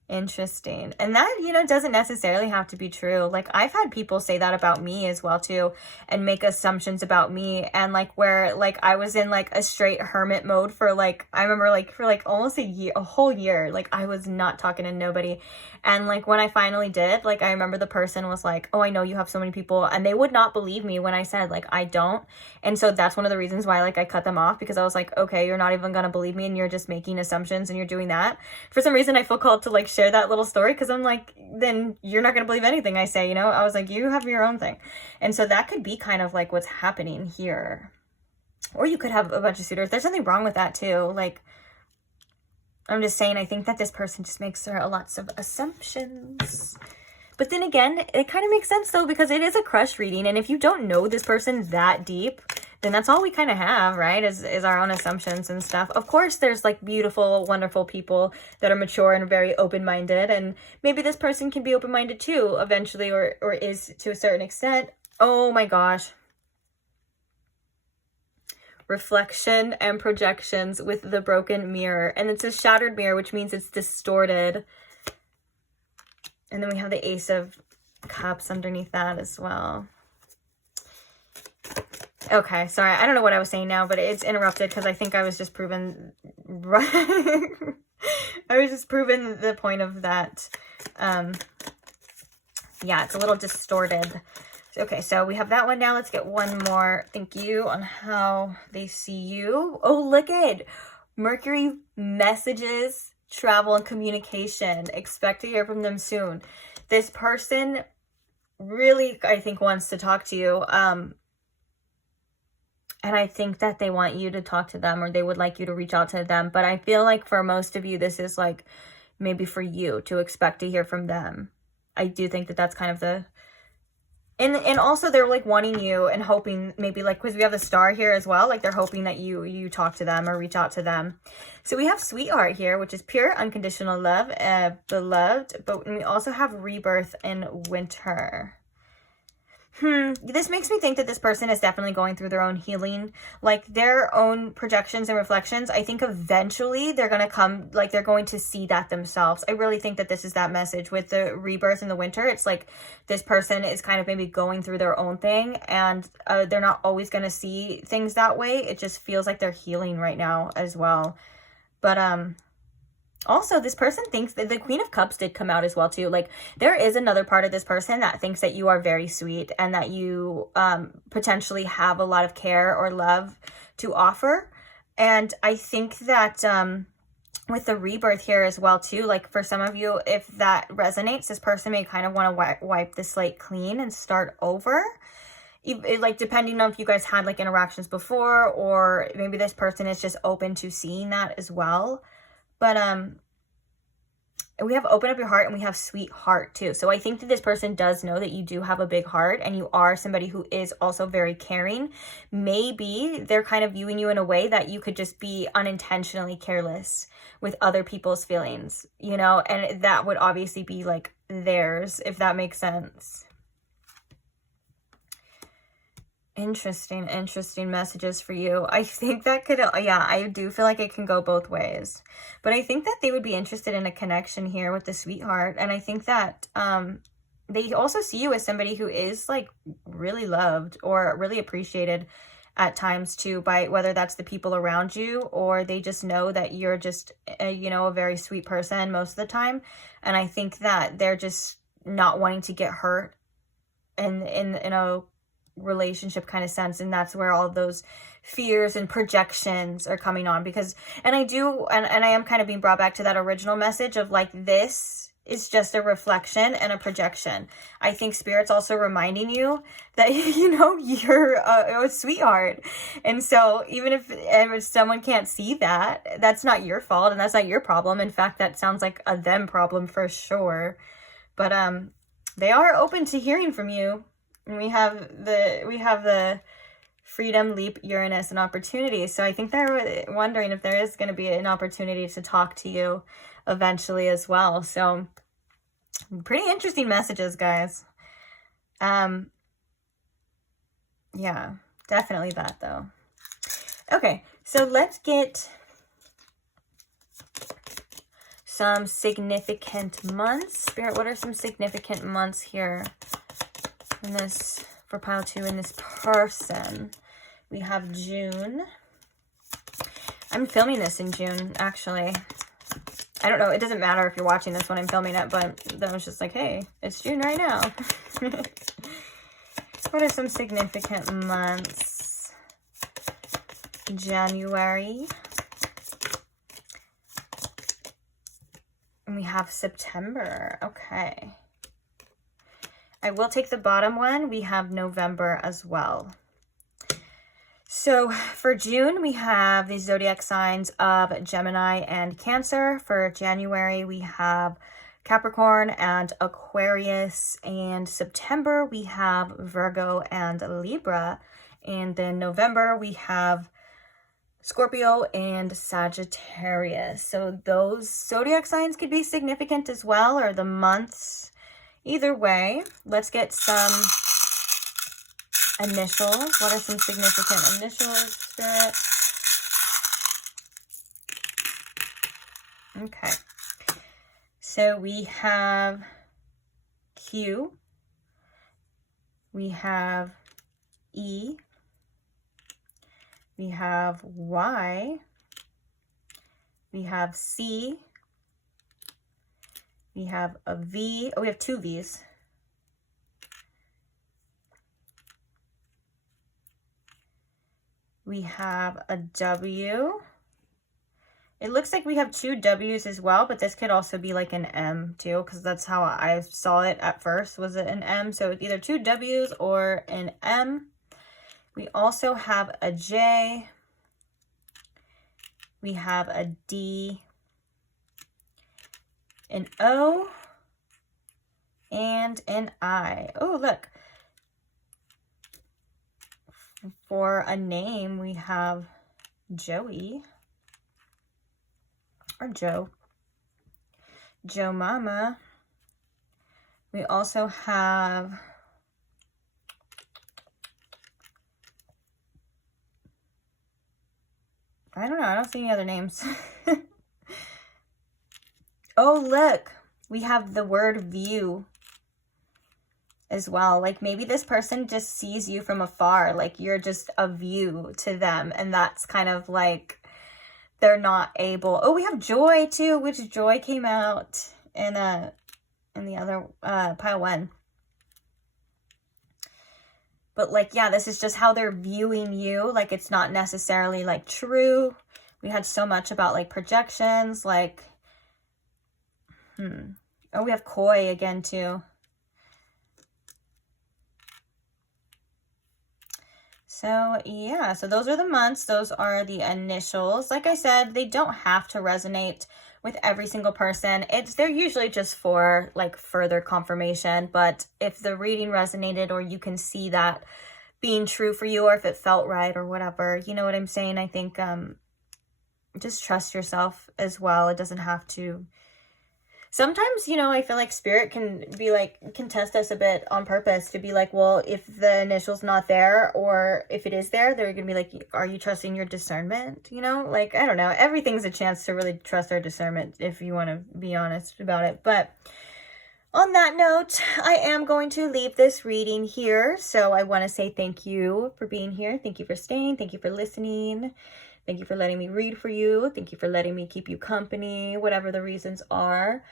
Interesting. And that, you know, doesn't necessarily have to be true. Like, I've had people say that about me as well too, and make assumptions about me, and like where like I was in like a straight hermit mode for like, I remember like for like almost a whole year, like I was not talking to nobody. And like when I finally did, like I remember the person was like, oh, I know you have so many people, and they would not believe me when I said like I don't. And so that's one of the reasons why like I cut them off, because I was like, okay, you're not even gonna believe me, and you're just making assumptions, and you're doing that. For some reason I feel called to like share that little story, because I'm like, then you're not gonna believe anything I say, you know. I was like, you have your own thing. And so that could be kind of like what's happening here. Or you could have a bunch of suitors. There's nothing wrong with that too. Like, I'm just saying, I think that this person just makes lots of assumptions. But then again, it kind of makes sense though, because it is a crush reading. And if you don't know this person that deep, then that's all we kind of have, right? Is our own assumptions and stuff. Of course, there's like beautiful, wonderful people that are mature and very open-minded. And maybe this person can be open-minded too, eventually, or is to a certain extent. Oh my gosh. Reflection and projections with the broken mirror. And it's a shattered mirror, which means it's distorted. And then we have the Ace of Cups underneath that as well. Okay, sorry. I don't know what I was saying now, but it's interrupted because I think I was just proving right. I was just proving the point of that. Yeah, it's a little distorted. Okay, so we have that one now. Let's get one more. Thank you on how they see you. Oh, look at Mercury messages, travel, and communication. Expect to hear from them soon. This person really, I think, wants to talk to you. And I think that they want you to talk to them, or they would like you to reach out to them. But I feel like for most of you, this is like maybe for you to expect to hear from them. I do think that that's kind of the... And also they're like wanting you and hoping, maybe like, because we have the Star here as well, like they're hoping that you talk to them or reach out to them. So we have Sweetheart here, which is pure unconditional love, beloved, but we also have Rebirth and Winter. This makes me think that this person is definitely going through their own healing, like their own projections and reflections. I think eventually they're going to come, like they're going to see that themselves. I really think that this is that message with the Rebirth and the Winter. It's like this person is kind of maybe going through their own thing, and they're not always going to see things that way. It just feels like they're healing right now as well. But also, this person thinks that the Queen of Cups did come out as well, too. Like, there is another part of this person that thinks that you are very sweet and that you potentially have a lot of care or love to offer. And I think that with the Rebirth here as well, too, like for some of you, if that resonates, this person may kind of want to wipe the slate clean and start over. Like, depending on if you guys had like interactions before, or maybe this person is just open to seeing that as well. But we have Open Up Your Heart, and we have Sweetheart too. So I think that this person does know that you do have a big heart, and you are somebody who is also very caring. Maybe they're kind of viewing you in a way that you could just be unintentionally careless with other people's feelings, you know, and that would obviously be like theirs, if that makes sense. Interesting messages for you. I think that could, yeah, I do feel like it can go both ways. But I think that they would be interested in a connection here with the Sweetheart. And I think that they also see you as somebody who is like really loved or really appreciated at times too, by whether that's the people around you, or they just know that you're just, you know, a very sweet person most of the time. And I think that they're just not wanting to get hurt in a relationship kind of sense, and that's where all of those fears and projections are coming on. Because, and I am kind of being brought back to that original message of like, this is just a reflection and a projection. I think Spirit's also reminding you that, you know, you're a sweetheart. And so even if someone can't see that, that's not your fault, and that's not your problem. In fact, that sounds like a them problem for sure. But they are open to hearing from you. And we have the Freedom, Leap, Uranus, and Opportunity. So I think they're wondering if there is going to be an opportunity to talk to you eventually as well. So pretty interesting messages, guys. Yeah, definitely that though. Okay, So let's get some significant months. Spirit, what are some significant months here in this, for pile 2 in this person? We have June. I'm filming this in June, actually. I don't know. It doesn't matter if you're watching this when I'm filming it, but that was just like, hey, it's June right now. What are some significant months? January. And we have September. Okay. I will take the bottom one. We have November as well. So for June, we have the zodiac signs of Gemini and Cancer. For January, we have Capricorn and Aquarius. And September, we have Virgo and Libra. And then November, we have Scorpio and Sagittarius. So those zodiac signs could be significant as well, or the months. Either way, let's get some initials. What are some significant initials, Spirit? Okay. So we have Q. We have E. We have Y. We have C. We have a V. Oh, we have 2 V's. We have a W. It looks like we have 2 W's as well, but this could also be like an M too, because that's how I saw it at first, was it an M? So it's either 2 W's or an M. We also have a J. We have a D, an O, and an I. Oh, look. For a name, we have Joey, or Joe, Joe Mama. We also have I don't know, I don't see any other names. Oh, look, we have the word view as well. Like maybe this person just sees you from afar, like you're just a view to them, and that's kind of like they're not able. Oh, we have joy too, which joy came out in the other pile 1. But like, yeah, this is just how they're viewing you. Like it's not necessarily like true. We had so much about like projections, like oh, we have koi again too. So yeah, so those are the months. Those are the initials. Like I said, they don't have to resonate with every single person. They're usually just for like further confirmation. But if the reading resonated, or you can see that being true for you, or if it felt right or whatever, you know what I'm saying? I think just trust yourself as well. It doesn't have to. Sometimes, you know, I feel like spirit can be like, can test us a bit on purpose to be like, well, if the initial's not there, or if it is there, they're going to be like, are you trusting your discernment? You know, like, I don't know. Everything's a chance to really trust our discernment if you want to be honest about it. But on that note, I am going to leave this reading here. So I want to say thank you for being here. Thank you for staying. Thank you for listening. Thank you for letting me read for you. Thank you for letting me keep you company, whatever the reasons are.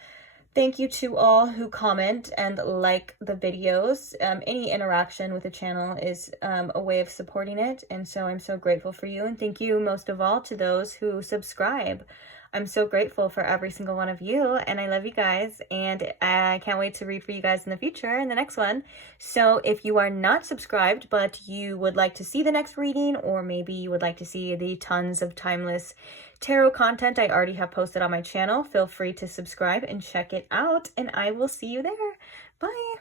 Thank you to all who comment and like the videos. Any interaction with the channel is a way of supporting it. And so I'm so grateful for you. And thank you most of all to those who subscribe. I'm so grateful for every single one of you, and I love you guys, and I can't wait to read for you guys in the future in the next one. So if you are not subscribed, but you would like to see the next reading, or maybe you would like to see the tons of timeless tarot content I already have posted on my channel, feel free to subscribe and check it out, and I will see you there. Bye!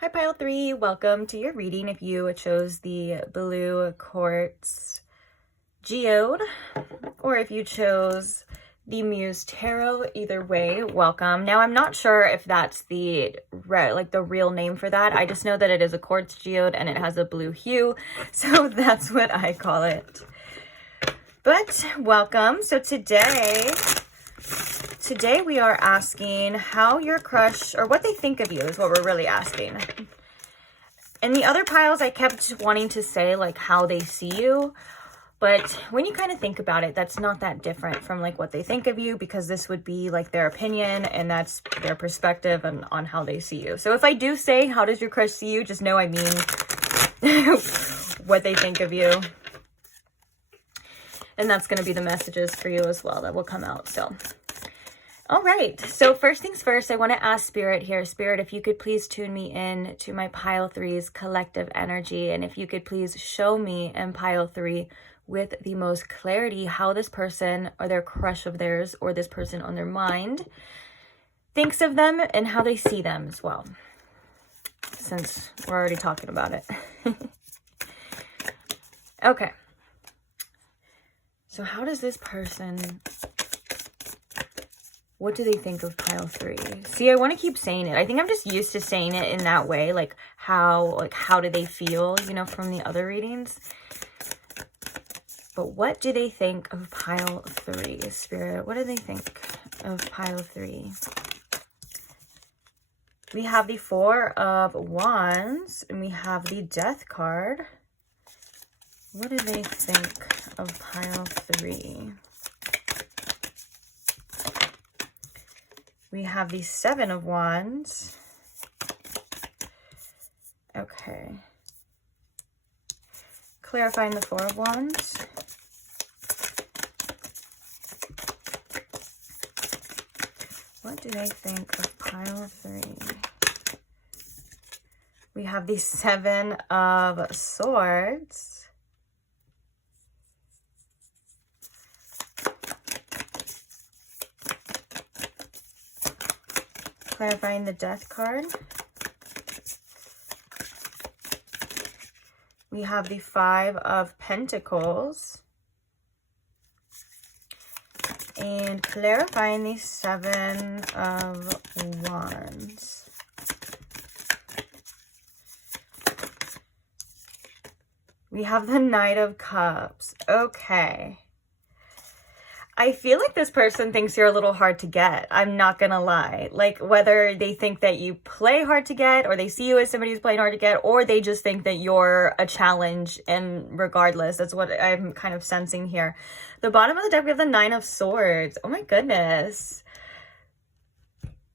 Hi Pile 3, welcome to your reading if you chose the Blue Quartz Geode, or if you chose the Muse Tarot. Either way, welcome. Now, I'm not sure if that's the real name for that. I just know that it is a quartz geode and it has a blue hue, so that's what I call it. But welcome. So today we are asking how your crush, or what they think of you is what we're really asking. In the other piles, I kept wanting to say like how they see you. But when you kind of think about it, that's not that different from like what they think of you, because this would be like their opinion and that's their perspective on how they see you. So if I do say, how does your crush see you? Just know I mean what they think of you. And that's going to be the messages for you as well that will come out. So, all right. So first things first, I want to ask Spirit here. Spirit, if you could please tune me in to my pile 3's collective energy. And if you could please show me in pile 3 with the most clarity how this person or their crush of theirs or this person on their mind thinks of them and how they see them as well, since we're already talking about it. Okay. So how does this person, what do they think of pile 3? See, I want to keep saying it. I think I'm just used to saying it in that way, like how do they feel, you know, from the other readings. But what do they think of pile 3, Spirit? What do they think of pile 3? We have the 4 of Wands and we have the Death card. What do they think of pile 3? We have the 7 of Wands. Okay. Clarifying the 4 of Wands. What do they think of pile 3? We have the 7 of Swords. Clarifying the Death card. We have the 5 of Pentacles. And clarifying the 7 of Wands. We have the Knight of Cups. Okay. I feel like this person thinks you're a little hard to get. I'm not gonna lie. Like, whether they think that you play hard to get, or they see you as somebody who's playing hard to get, or they just think that you're a challenge, and regardless, that's what I'm kind of sensing here. The bottom of the deck, we have the 9 of Swords. Oh my goodness.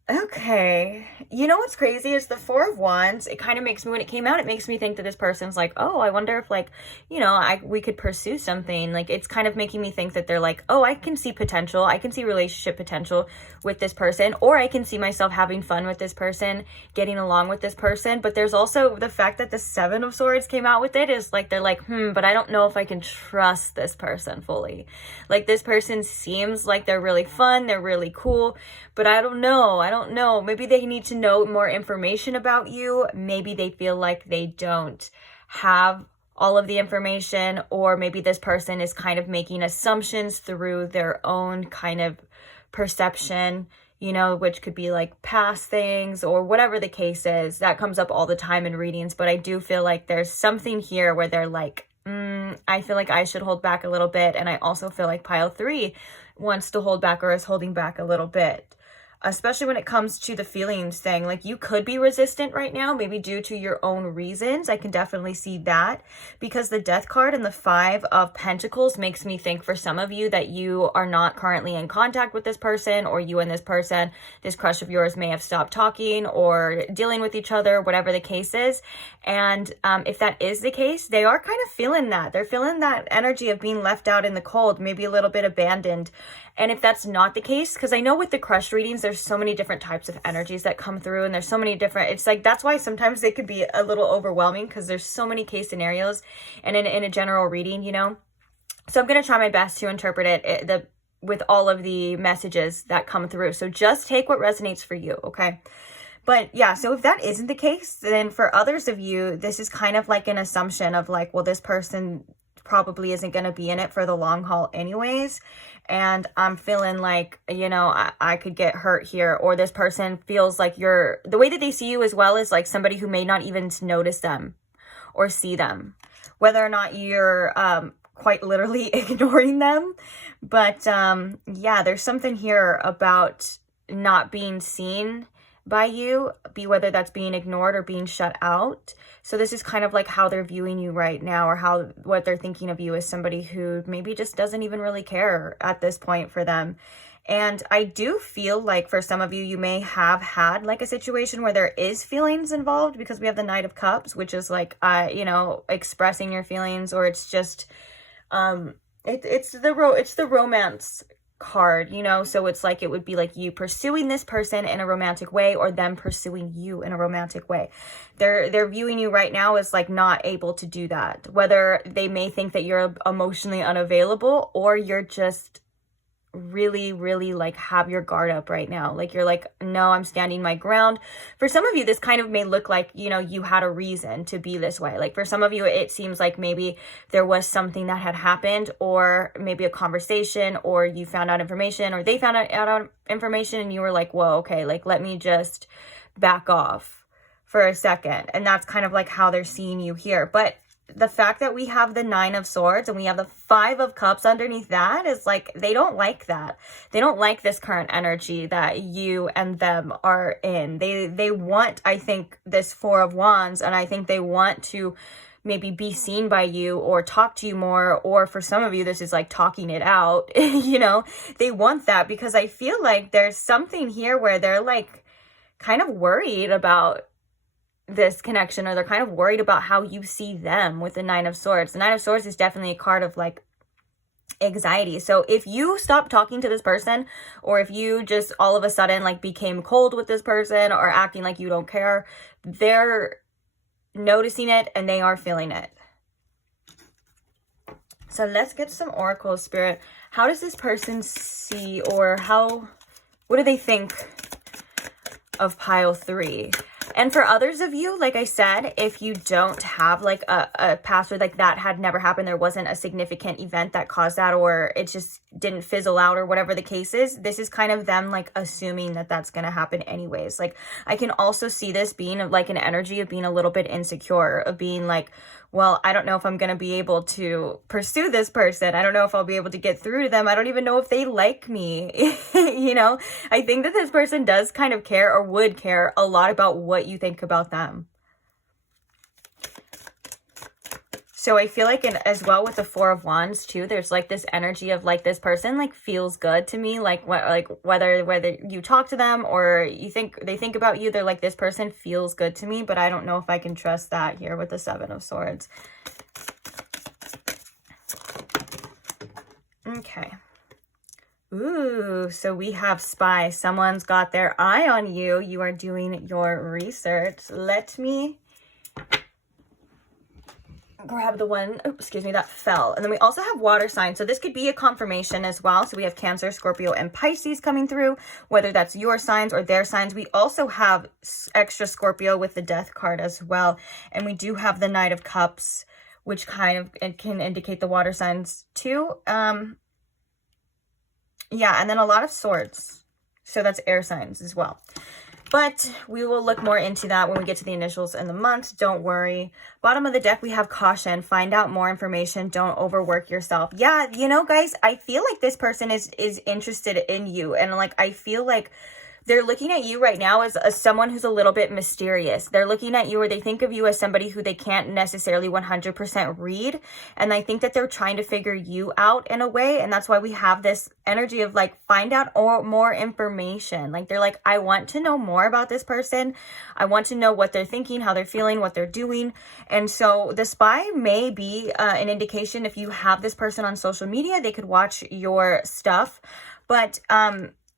Okay. You know what's crazy is the 4 of Wands. It kind of makes me, when it came out, it makes me think that this person's like, oh, I wonder if like, you know, we could pursue something. Like, it's kind of making me think that they're like, oh, I can see potential. I can see relationship potential with this person, or I can see myself having fun with this person, getting along with this person. But there's also the fact that the 7 of Swords came out with it is like, they're like, but I don't know if I can trust this person fully. Like, this person seems like they're really fun. They're really cool, but I don't know. Maybe they need to know more information about you. Maybe they feel like they don't have all of the information, or maybe this person is kind of making assumptions through their own kind of perception, you know, which could be like past things or whatever the case is. That comes up all the time in readings, but I do feel like there's something here where they're like, I feel like I should hold back a little bit. And I also feel like pile 3 wants to hold back or is holding back a little bit. Especially when it comes to the feelings thing. Like, you could be resistant right now, maybe due to your own reasons. I can definitely see that, because the Death card and the 5 of Pentacles makes me think for some of you that you are not currently in contact with this person, or you and this person, this crush of yours, may have stopped talking or dealing with each other, whatever the case is. And if that is the case, they are kind of feeling that. They're feeling that energy of being left out in the cold, maybe a little bit abandoned. And if that's not the case, because I know with the crush readings, there's so many different types of energies that come through, and there's so many different, it's like, that's why sometimes they could be a little overwhelming, because there's so many case scenarios and in a general reading, you know. So I'm going to try my best to interpret it with all of the messages that come through. So just take what resonates for you, okay? But yeah, so if that isn't the case, then for others of you, this is kind of like an assumption of like, well, this person probably isn't going to be in it for the long haul anyways. And I'm feeling like, you know, I could get hurt here. Or this person feels like the way that they see you as well is like somebody who may not even notice them or see them. Whether or not you're quite literally ignoring them. But yeah, there's something here about not being seen by you, whether that's being ignored or being shut out. So this is kind of like how they're viewing you right now, or what they're thinking of you as somebody who maybe just doesn't even really care at this point for them. And I do feel like for some of you, you may have had like a situation where there is feelings involved, because we have the Knight of Cups, which is like, you know, expressing your feelings, or it's just, it's the romance card, you know. So it's like, it would be like you pursuing this person in a romantic way, or them pursuing you in a romantic way. They're viewing you right now as like not able to do that, whether they may think that you're emotionally unavailable, or you're just really, really like have your guard up right now. Like you're like, no, I'm standing my ground. For some of you, this kind of may look like, you know, you had a reason to be this way. Like for some of you, it seems like maybe there was something that had happened, or maybe a conversation, or you found out information, or they found out information, and you were like, whoa, okay, like let me just back off for a second. And that's kind of like how they're seeing you here. But the fact that we have the Nine of Swords and we have the Five of Cups underneath that is like, they don't like that. They don't like this current energy that you and them are in. They want, I think, this Four of Wands, and I think they want to maybe be seen by you or talk to you more, or for some of you, this is like talking it out, you know, they want that, because I feel like there's something here where they're like kind of worried about this connection, or they're kind of worried about how you see them with the Nine of Swords. The Nine of Swords is definitely a card of like anxiety. So if you stop talking to this person, or if you just all of a sudden like became cold with this person, or acting like you don't care, they're noticing it and they are feeling it. So let's get some Oracle Spirit. How does this person see, or what do they think of pile 3? And for others of you, like I said, if you don't have like a past where like that had never happened, there wasn't a significant event that caused that, or it just didn't fizzle out, or whatever the case is, this is kind of them like assuming that that's going to happen anyways. Like I can also see this being like an energy of being a little bit insecure, of being like, well, I don't know if I'm going to be able to pursue this person. I don't know if I'll be able to get through to them. I don't even know if they like me. You know, I think that this person does kind of care, or would care a lot about what you think about them. So I feel like as well with the Four of Wands too, there's like this energy of like this person like feels good to me, like whether you talk to them or they think about you, they're like, this person feels good to me, but I don't know if I can trust that here with the Seven of Swords. Okay. Ooh, so we have spy. Someone's got their eye on you. You are doing your research. Let me grab the one, that fell. And then we also have water signs. So this could be a confirmation as well. So we have Cancer, Scorpio, and Pisces coming through, whether that's your signs or their signs. We also have extra Scorpio with the Death card as well. And we do have the Knight of Cups, which kind of can indicate the water signs too. Yeah, and then a lot of Swords. So that's air signs as well. But we will look more into that when we get to the initials and the months. Don't worry. Bottom of the deck, we have caution. Find out more information. Don't overwork yourself. Yeah, you know, guys, I feel like this person is interested in you. And like, I feel like they're looking at you right now as someone who's a little bit mysterious. They're looking at you, or they think of you as somebody who they can't necessarily 100% read. And I think that they're trying to figure you out in a way. And that's why we have this energy of like, find out more information. Like they're like, I want to know more about this person. I want to know what they're thinking, how they're feeling, what they're doing. And so the spy may be an indication. If you have this person on social media, they could watch your stuff. But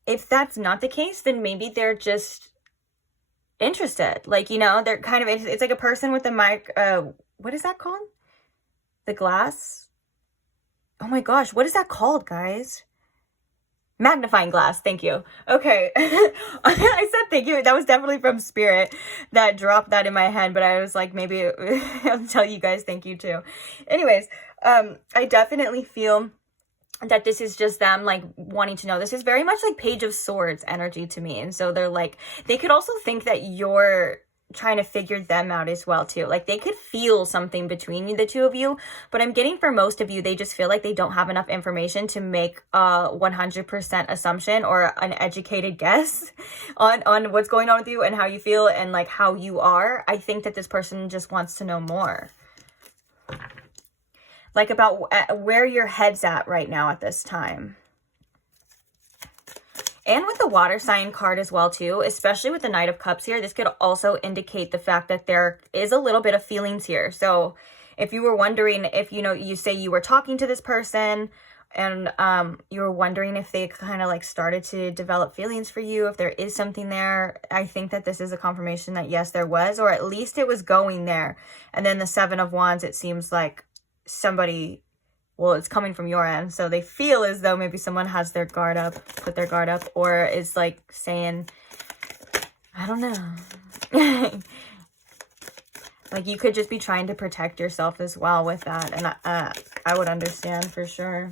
if that's not the case, then maybe they're just interested. Like, you know, they're kind of, it's like a person with a mic. What is that called? The glass? Oh my gosh, what is that called, guys? Magnifying glass. Thank you. Okay. I said thank you. That was definitely from Spirit that dropped that in my head, but I was like, maybe I'll tell you guys thank you too. Anyways, I definitely feel that this is just them like wanting to know. This is very much like Page of Swords energy to me. And so they're like, they could also think that you're trying to figure them out as well too. Like they could feel something between the two of you, but I'm getting for most of you, they just feel like they don't have enough information to make a 100% assumption or an educated guess on what's going on with you and how you feel and like how you are. I think that this person just wants to know more. Like about where your head's at right now at this time. And with the water sign card as well too, especially with the Knight of Cups here, this could also indicate the fact that there is a little bit of feelings here. So if you were wondering if, you know, you say you were talking to this person and you were wondering if they kind of like started to develop feelings for you, if there is something there, I think that this is a confirmation that yes, there was, or at least it was going there. And then the Seven of Wands, it seems like somebody... well, it's coming from your end. So they feel as though maybe someone has their guard up, put their guard up, or is like saying, I don't know. Like you could just be trying to protect yourself as well with that. And I would understand for sure.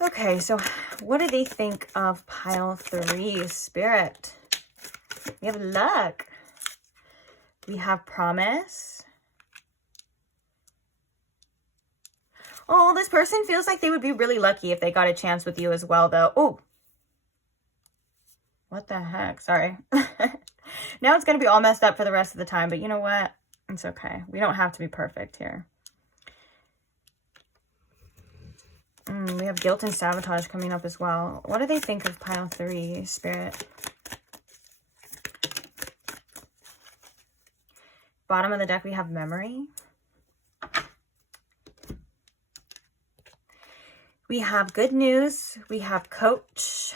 Okay, so what do they think of pile 3, Spirit? We have luck. We have promise. Oh, this person feels like they would be really lucky if they got a chance with you as well, though. Oh, what the heck? Sorry. Now it's going to be all messed up for the rest of the time, but you know what? It's okay. We don't have to be perfect here. We have guilt and sabotage coming up as well. What do they think of pile 3, Spirit? Bottom of the deck, we have memory. We have good news, we have coach,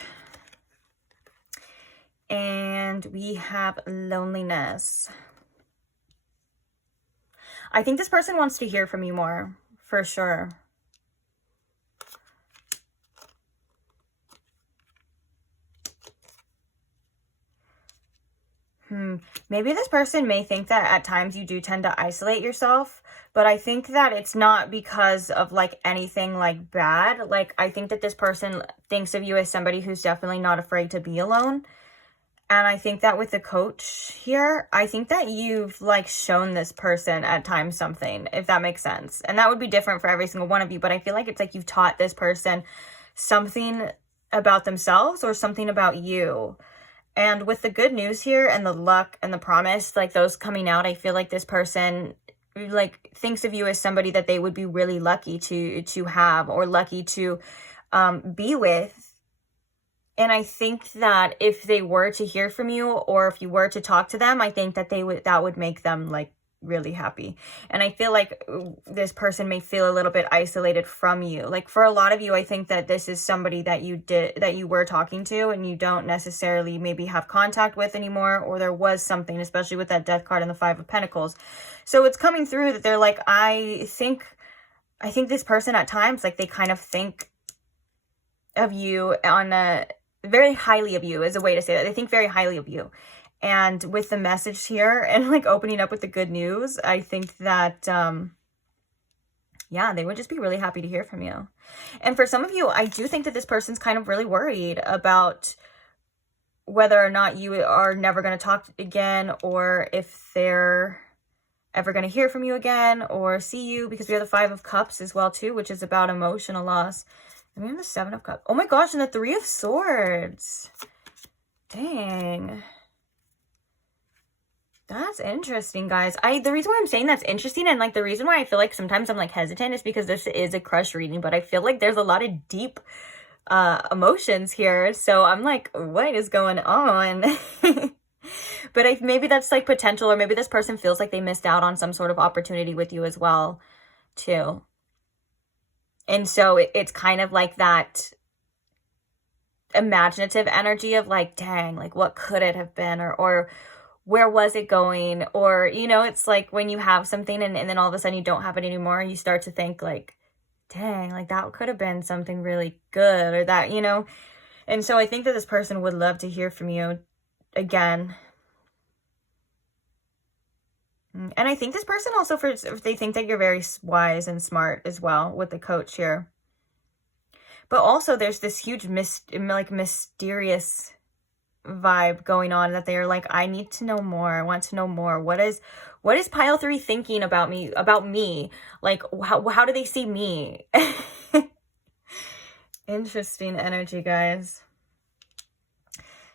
and we have loneliness. I think this person wants to hear from you more, for sure. Maybe this person may think that at times you do tend to isolate yourself, but I think that it's not because of like anything like bad. Like I think that this person thinks of you as somebody who's definitely not afraid to be alone. And I think that with the coach here, I think that you've like shown this person at times something, if that makes sense. And that would be different for every single one of you, but I feel like it's like you've taught this person something about themselves or something about you. And with the good news here and the luck and the promise, like those coming out, I feel like this person like thinks of you as somebody that they would be really lucky to have or lucky to be with. And I think that if they were to hear from you or if you were to talk to them, I think that that would make them like really happy. And I feel like this person may feel a little bit isolated from you. Like for a lot of you, I think that this is somebody that you were talking to and you don't necessarily maybe have contact with anymore, or there was something, especially with that Death card and the 5 of Pentacles. So it's coming through that they're like, I think this person at times, like they kind of think of you on a very highly of you is a way to say that. They think very highly of you. And with the message here and like opening up with the good news, I think that, yeah, they would just be really happy to hear from you. And for some of you, I do think that this person's kind of really worried about whether or not you are never going to talk again, or if they're ever going to hear from you again or see you, because we have the 5 of Cups as well too, which is about emotional loss. And we have the 7 of Cups. Oh my gosh, and the 3 of Swords. Dang. That's interesting, guys. The reason why I'm saying that's interesting and like the reason why I feel like sometimes I'm like hesitant is because this is a crush reading, but I feel like there's a lot of deep emotions here. So I'm like, what is going on? But maybe that's like potential, or maybe this person feels like they missed out on some sort of opportunity with you as well, too. And so it's kind of like that imaginative energy of like, dang, like what could it have been, or where was it going? Or, you know, it's like when you have something and then all of a sudden you don't have it anymore, and you start to think like, dang, like that could have been something really good, or that, you know. And so I think that this person would love to hear from you again. And I think this person also, if they think that you're very wise and smart as well with the coach here. But also there's this huge mysterious vibe going on, that they're like, I need to know more. I want to know more. What is pile 3 thinking about me? Like, how do they see me? Interesting energy, guys.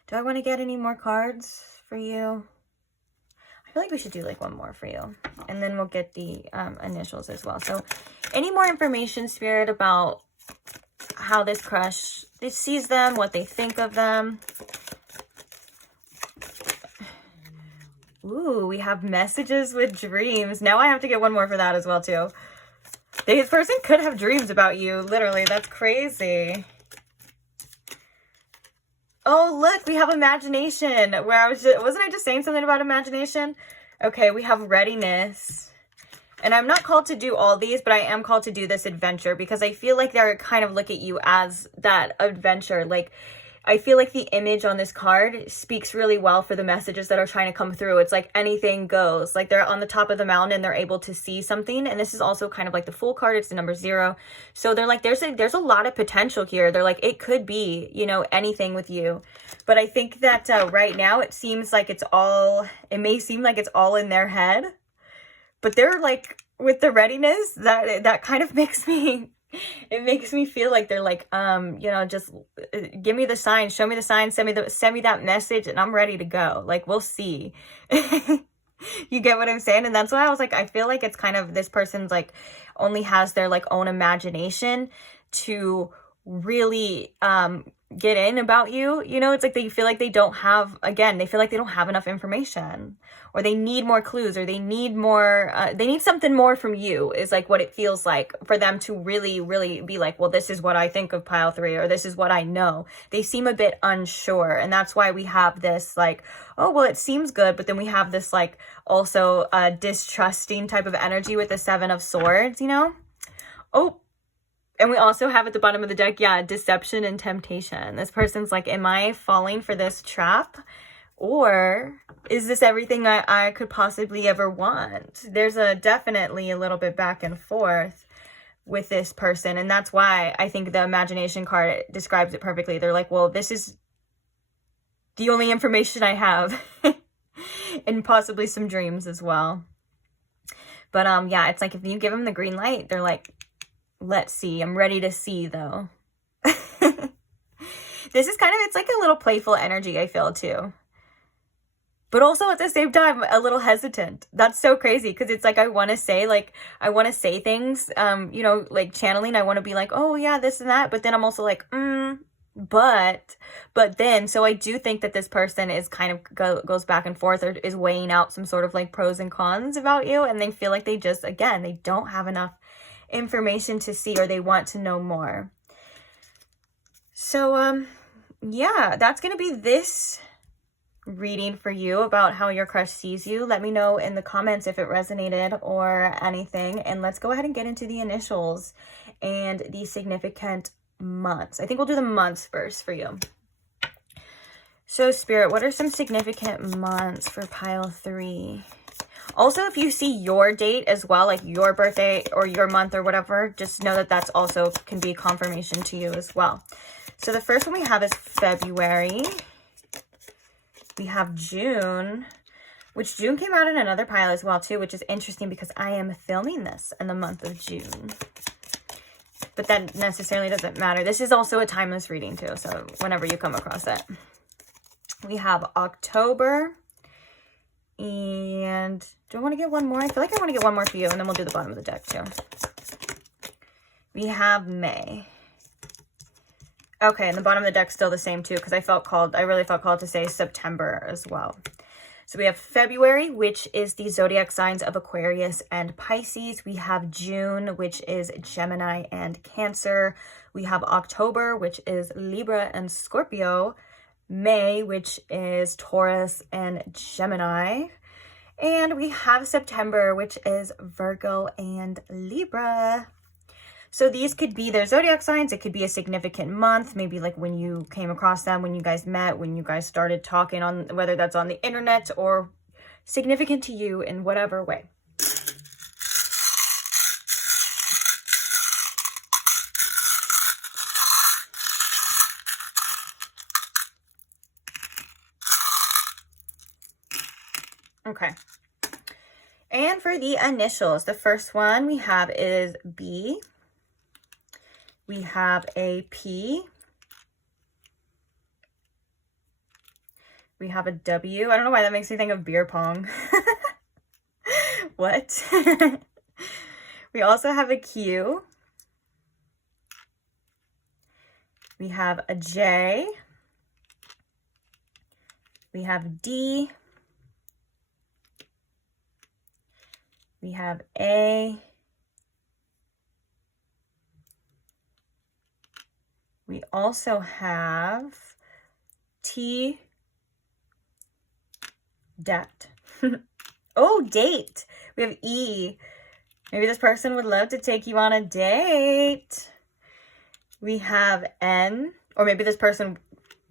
Do I want to get any more cards for you? I feel like we should do like one more for you, and then we'll get the initials as well. So any more information, Spirit, about how this crush sees them, what they think of them? Ooh, we have messages with dreams. Now I have to get one more for that as well too. This person could have dreams about you, literally. That's crazy. Oh, look, we have imagination, where wasn't I just saying something about imagination? Okay, we have readiness. And I'm not called to do all these, but I am called to do this adventure, because I feel like they're kind of look at you as that adventure. Like, I feel like the image on this card speaks really well for the messages that are trying to come through. It's like anything goes. Like, they're on the top of the mountain and they're able to see something. And this is also kind of like the Fool card. It's the number 0. So they're like, there's a lot of potential here. They're like, it could be, you know, anything with you. But I think that right now it seems like it may seem like it's all in their head. But they're like, with the readiness, that kind of makes me... It makes me feel like they're like, you know, just give me the sign, show me the sign, send me that message, and I'm ready to go. Like, we'll see. You get what I'm saying? And that's why I was like, I feel like it's kind of, this person's like only has their like own imagination to really get in about you. You know, it's like they feel like they don't have, again, they feel like they don't have enough information, or they need more clues, or they need more, they need something more from you, is like what it feels like for them to really, really be like, well, this is what I think of pile 3, or this is what I know. They seem a bit unsure. And that's why we have this like, oh, well, it seems good. But then we have this like also distrusting type of energy with the 7 of Swords, you know? Oh, and we also have at the bottom of the deck, yeah, deception and temptation. This person's like, am I falling for this trap? Or is this everything I could possibly ever want? There's definitely a little bit back and forth with this person. And that's why I think the imagination card describes it perfectly. They're like, well, this is the only information I have. And possibly some dreams as well. But yeah, it's like if you give them the green light, they're like, let's see. I'm ready to see, though. This is kind of, it's like a little playful energy, I feel, too. But also at the same time, a little hesitant. That's so crazy, because it's like I want to say things, you know, like channeling. I want to be like, oh, yeah, this and that. But then I'm also like, but then. So I do think that this person is kind of goes back and forth, or is weighing out some sort of like pros and cons about you. And they feel like they just, again, they don't have enough information to see, or they want to know more. So yeah, that's gonna be this reading for you about how your crush sees you. Let me know in the comments if it resonated or anything, and let's go ahead and get into the initials and the significant months. I think we'll do the months first for you. So Spirit, what are some significant months for pile 3? Also, if you see your date as well, like your birthday or your month or whatever, just know that that's also can be confirmation to you as well. So the first one we have is February. We have June, which June came out in another pile as well too, which is interesting because I am filming this in the month of June. But that necessarily doesn't matter. This is also a timeless reading too, so whenever you come across it. We have October. And do I want to get one more? I feel like I want to get one more for you, and then we'll do the bottom of the deck too. We have May. Okay, and the bottom of the deck's still the same too, because I really felt called to say September as well. So we have February, which is the zodiac signs of Aquarius and Pisces. We have June, which is Gemini and Cancer. We have October, which is Libra and Scorpio. May, which is Taurus and Gemini. And we have September, which is Virgo and Libra. So these could be their zodiac signs. It could be a significant month, maybe like when you came across them, when you guys met, when you guys started talking, on whether that's on the internet or significant to you in whatever way. Okay. And for the initials, the first one we have is B. We have a P. We have a W. I don't know why that makes me think of beer pong. What? We also have a Q. We have a J. We have D. We have A. We also have T. Dat. Oh, date. We have E. Maybe this person would love to take you on a date. We have N. Or maybe this person,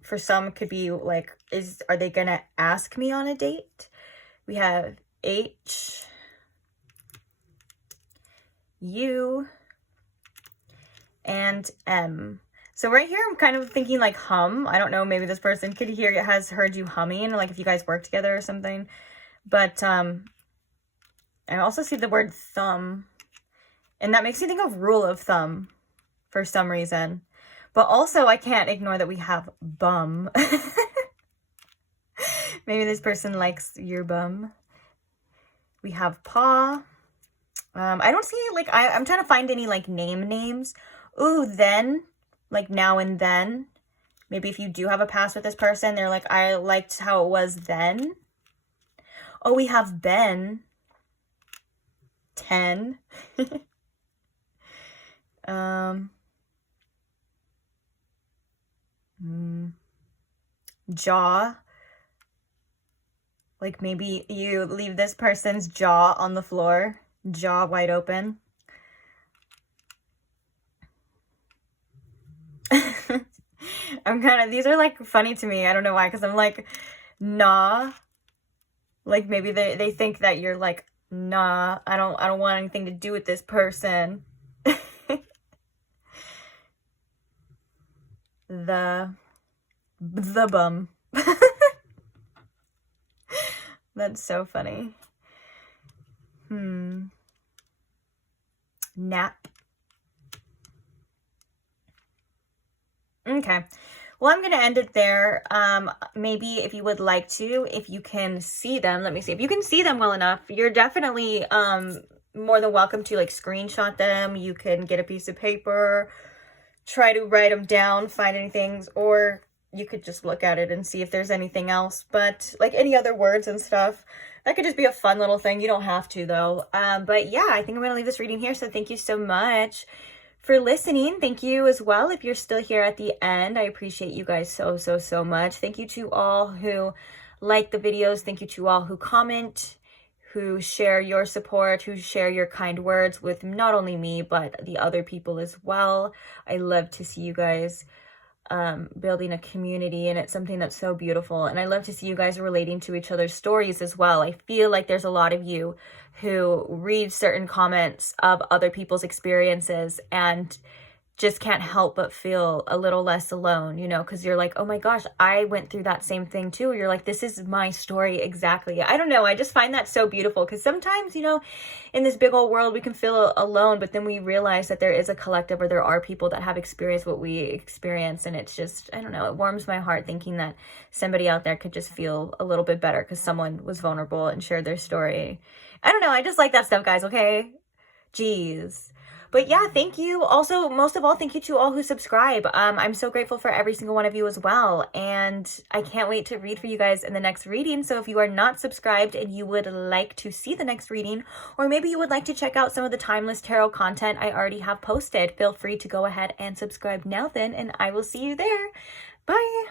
for some, could be like, are they gonna ask me on a date? We have H. U. And M. So right here, I'm kind of thinking like hum. I don't know, maybe this person could has heard you humming, like if you guys work together or something. But I also see the word thumb. And that makes me think of rule of thumb for some reason. But also, I can't ignore that we have bum. Maybe this person likes your bum. We have paw. I don't see, like, I'm trying to find any, like, names. Ooh, then. Like now and then. Maybe if you do have a past with this person, they're like, I liked how it was then. Oh, we have Ben. 10. Jaw. Like maybe you leave this person's jaw on the floor. Jaw wide open. These are like funny to me. I don't know why, because I'm like, nah. Like maybe they think that you're like, nah, I don't want anything to do with this person. The bum. That's so funny. Nap. Okay. Well, I'm going to end it there. Maybe if you would like to, if you can see them, let me see. If you can see them well enough, you're definitely more than welcome to like screenshot them. You can get a piece of paper, try to write them down, find anything, or you could just look at it and see if there's anything else. But like any other words and stuff, that could just be a fun little thing. You don't have to though. But yeah, I think I'm going to leave this reading here. So thank you so much for listening. Thank you as well if you're still here at the end. I appreciate you guys so much. Thank you to all who like the videos. Thank you to all who comment, who share your support, who share your kind words with not only me, but the other people as well. I love to see you guys building a community, and it's something that's so beautiful. And I love to see you guys relating to each other's stories as well. I feel like there's a lot of you who read certain comments of other people's experiences and just can't help but feel a little less alone, you know, because you're like, oh my gosh, I went through that same thing too. You're like, this is my story exactly. I don't know. I just find that so beautiful because sometimes, you know, in this big old world, we can feel alone, but then we realize that there is a collective, or there are people that have experienced what we experience. And it's just, I don't know, it warms my heart thinking that somebody out there could just feel a little bit better because someone was vulnerable and shared their story. I don't know. I just like that stuff, guys. Okay. Jeez. But yeah, thank you. Also, most of all, thank you to all who subscribe. I'm so grateful for every single one of you as well. And I can't wait to read for you guys in the next reading. So if you are not subscribed and you would like to see the next reading, or maybe you would like to check out some of the timeless tarot content I already have posted, feel free to go ahead and subscribe now then, and I will see you there. Bye.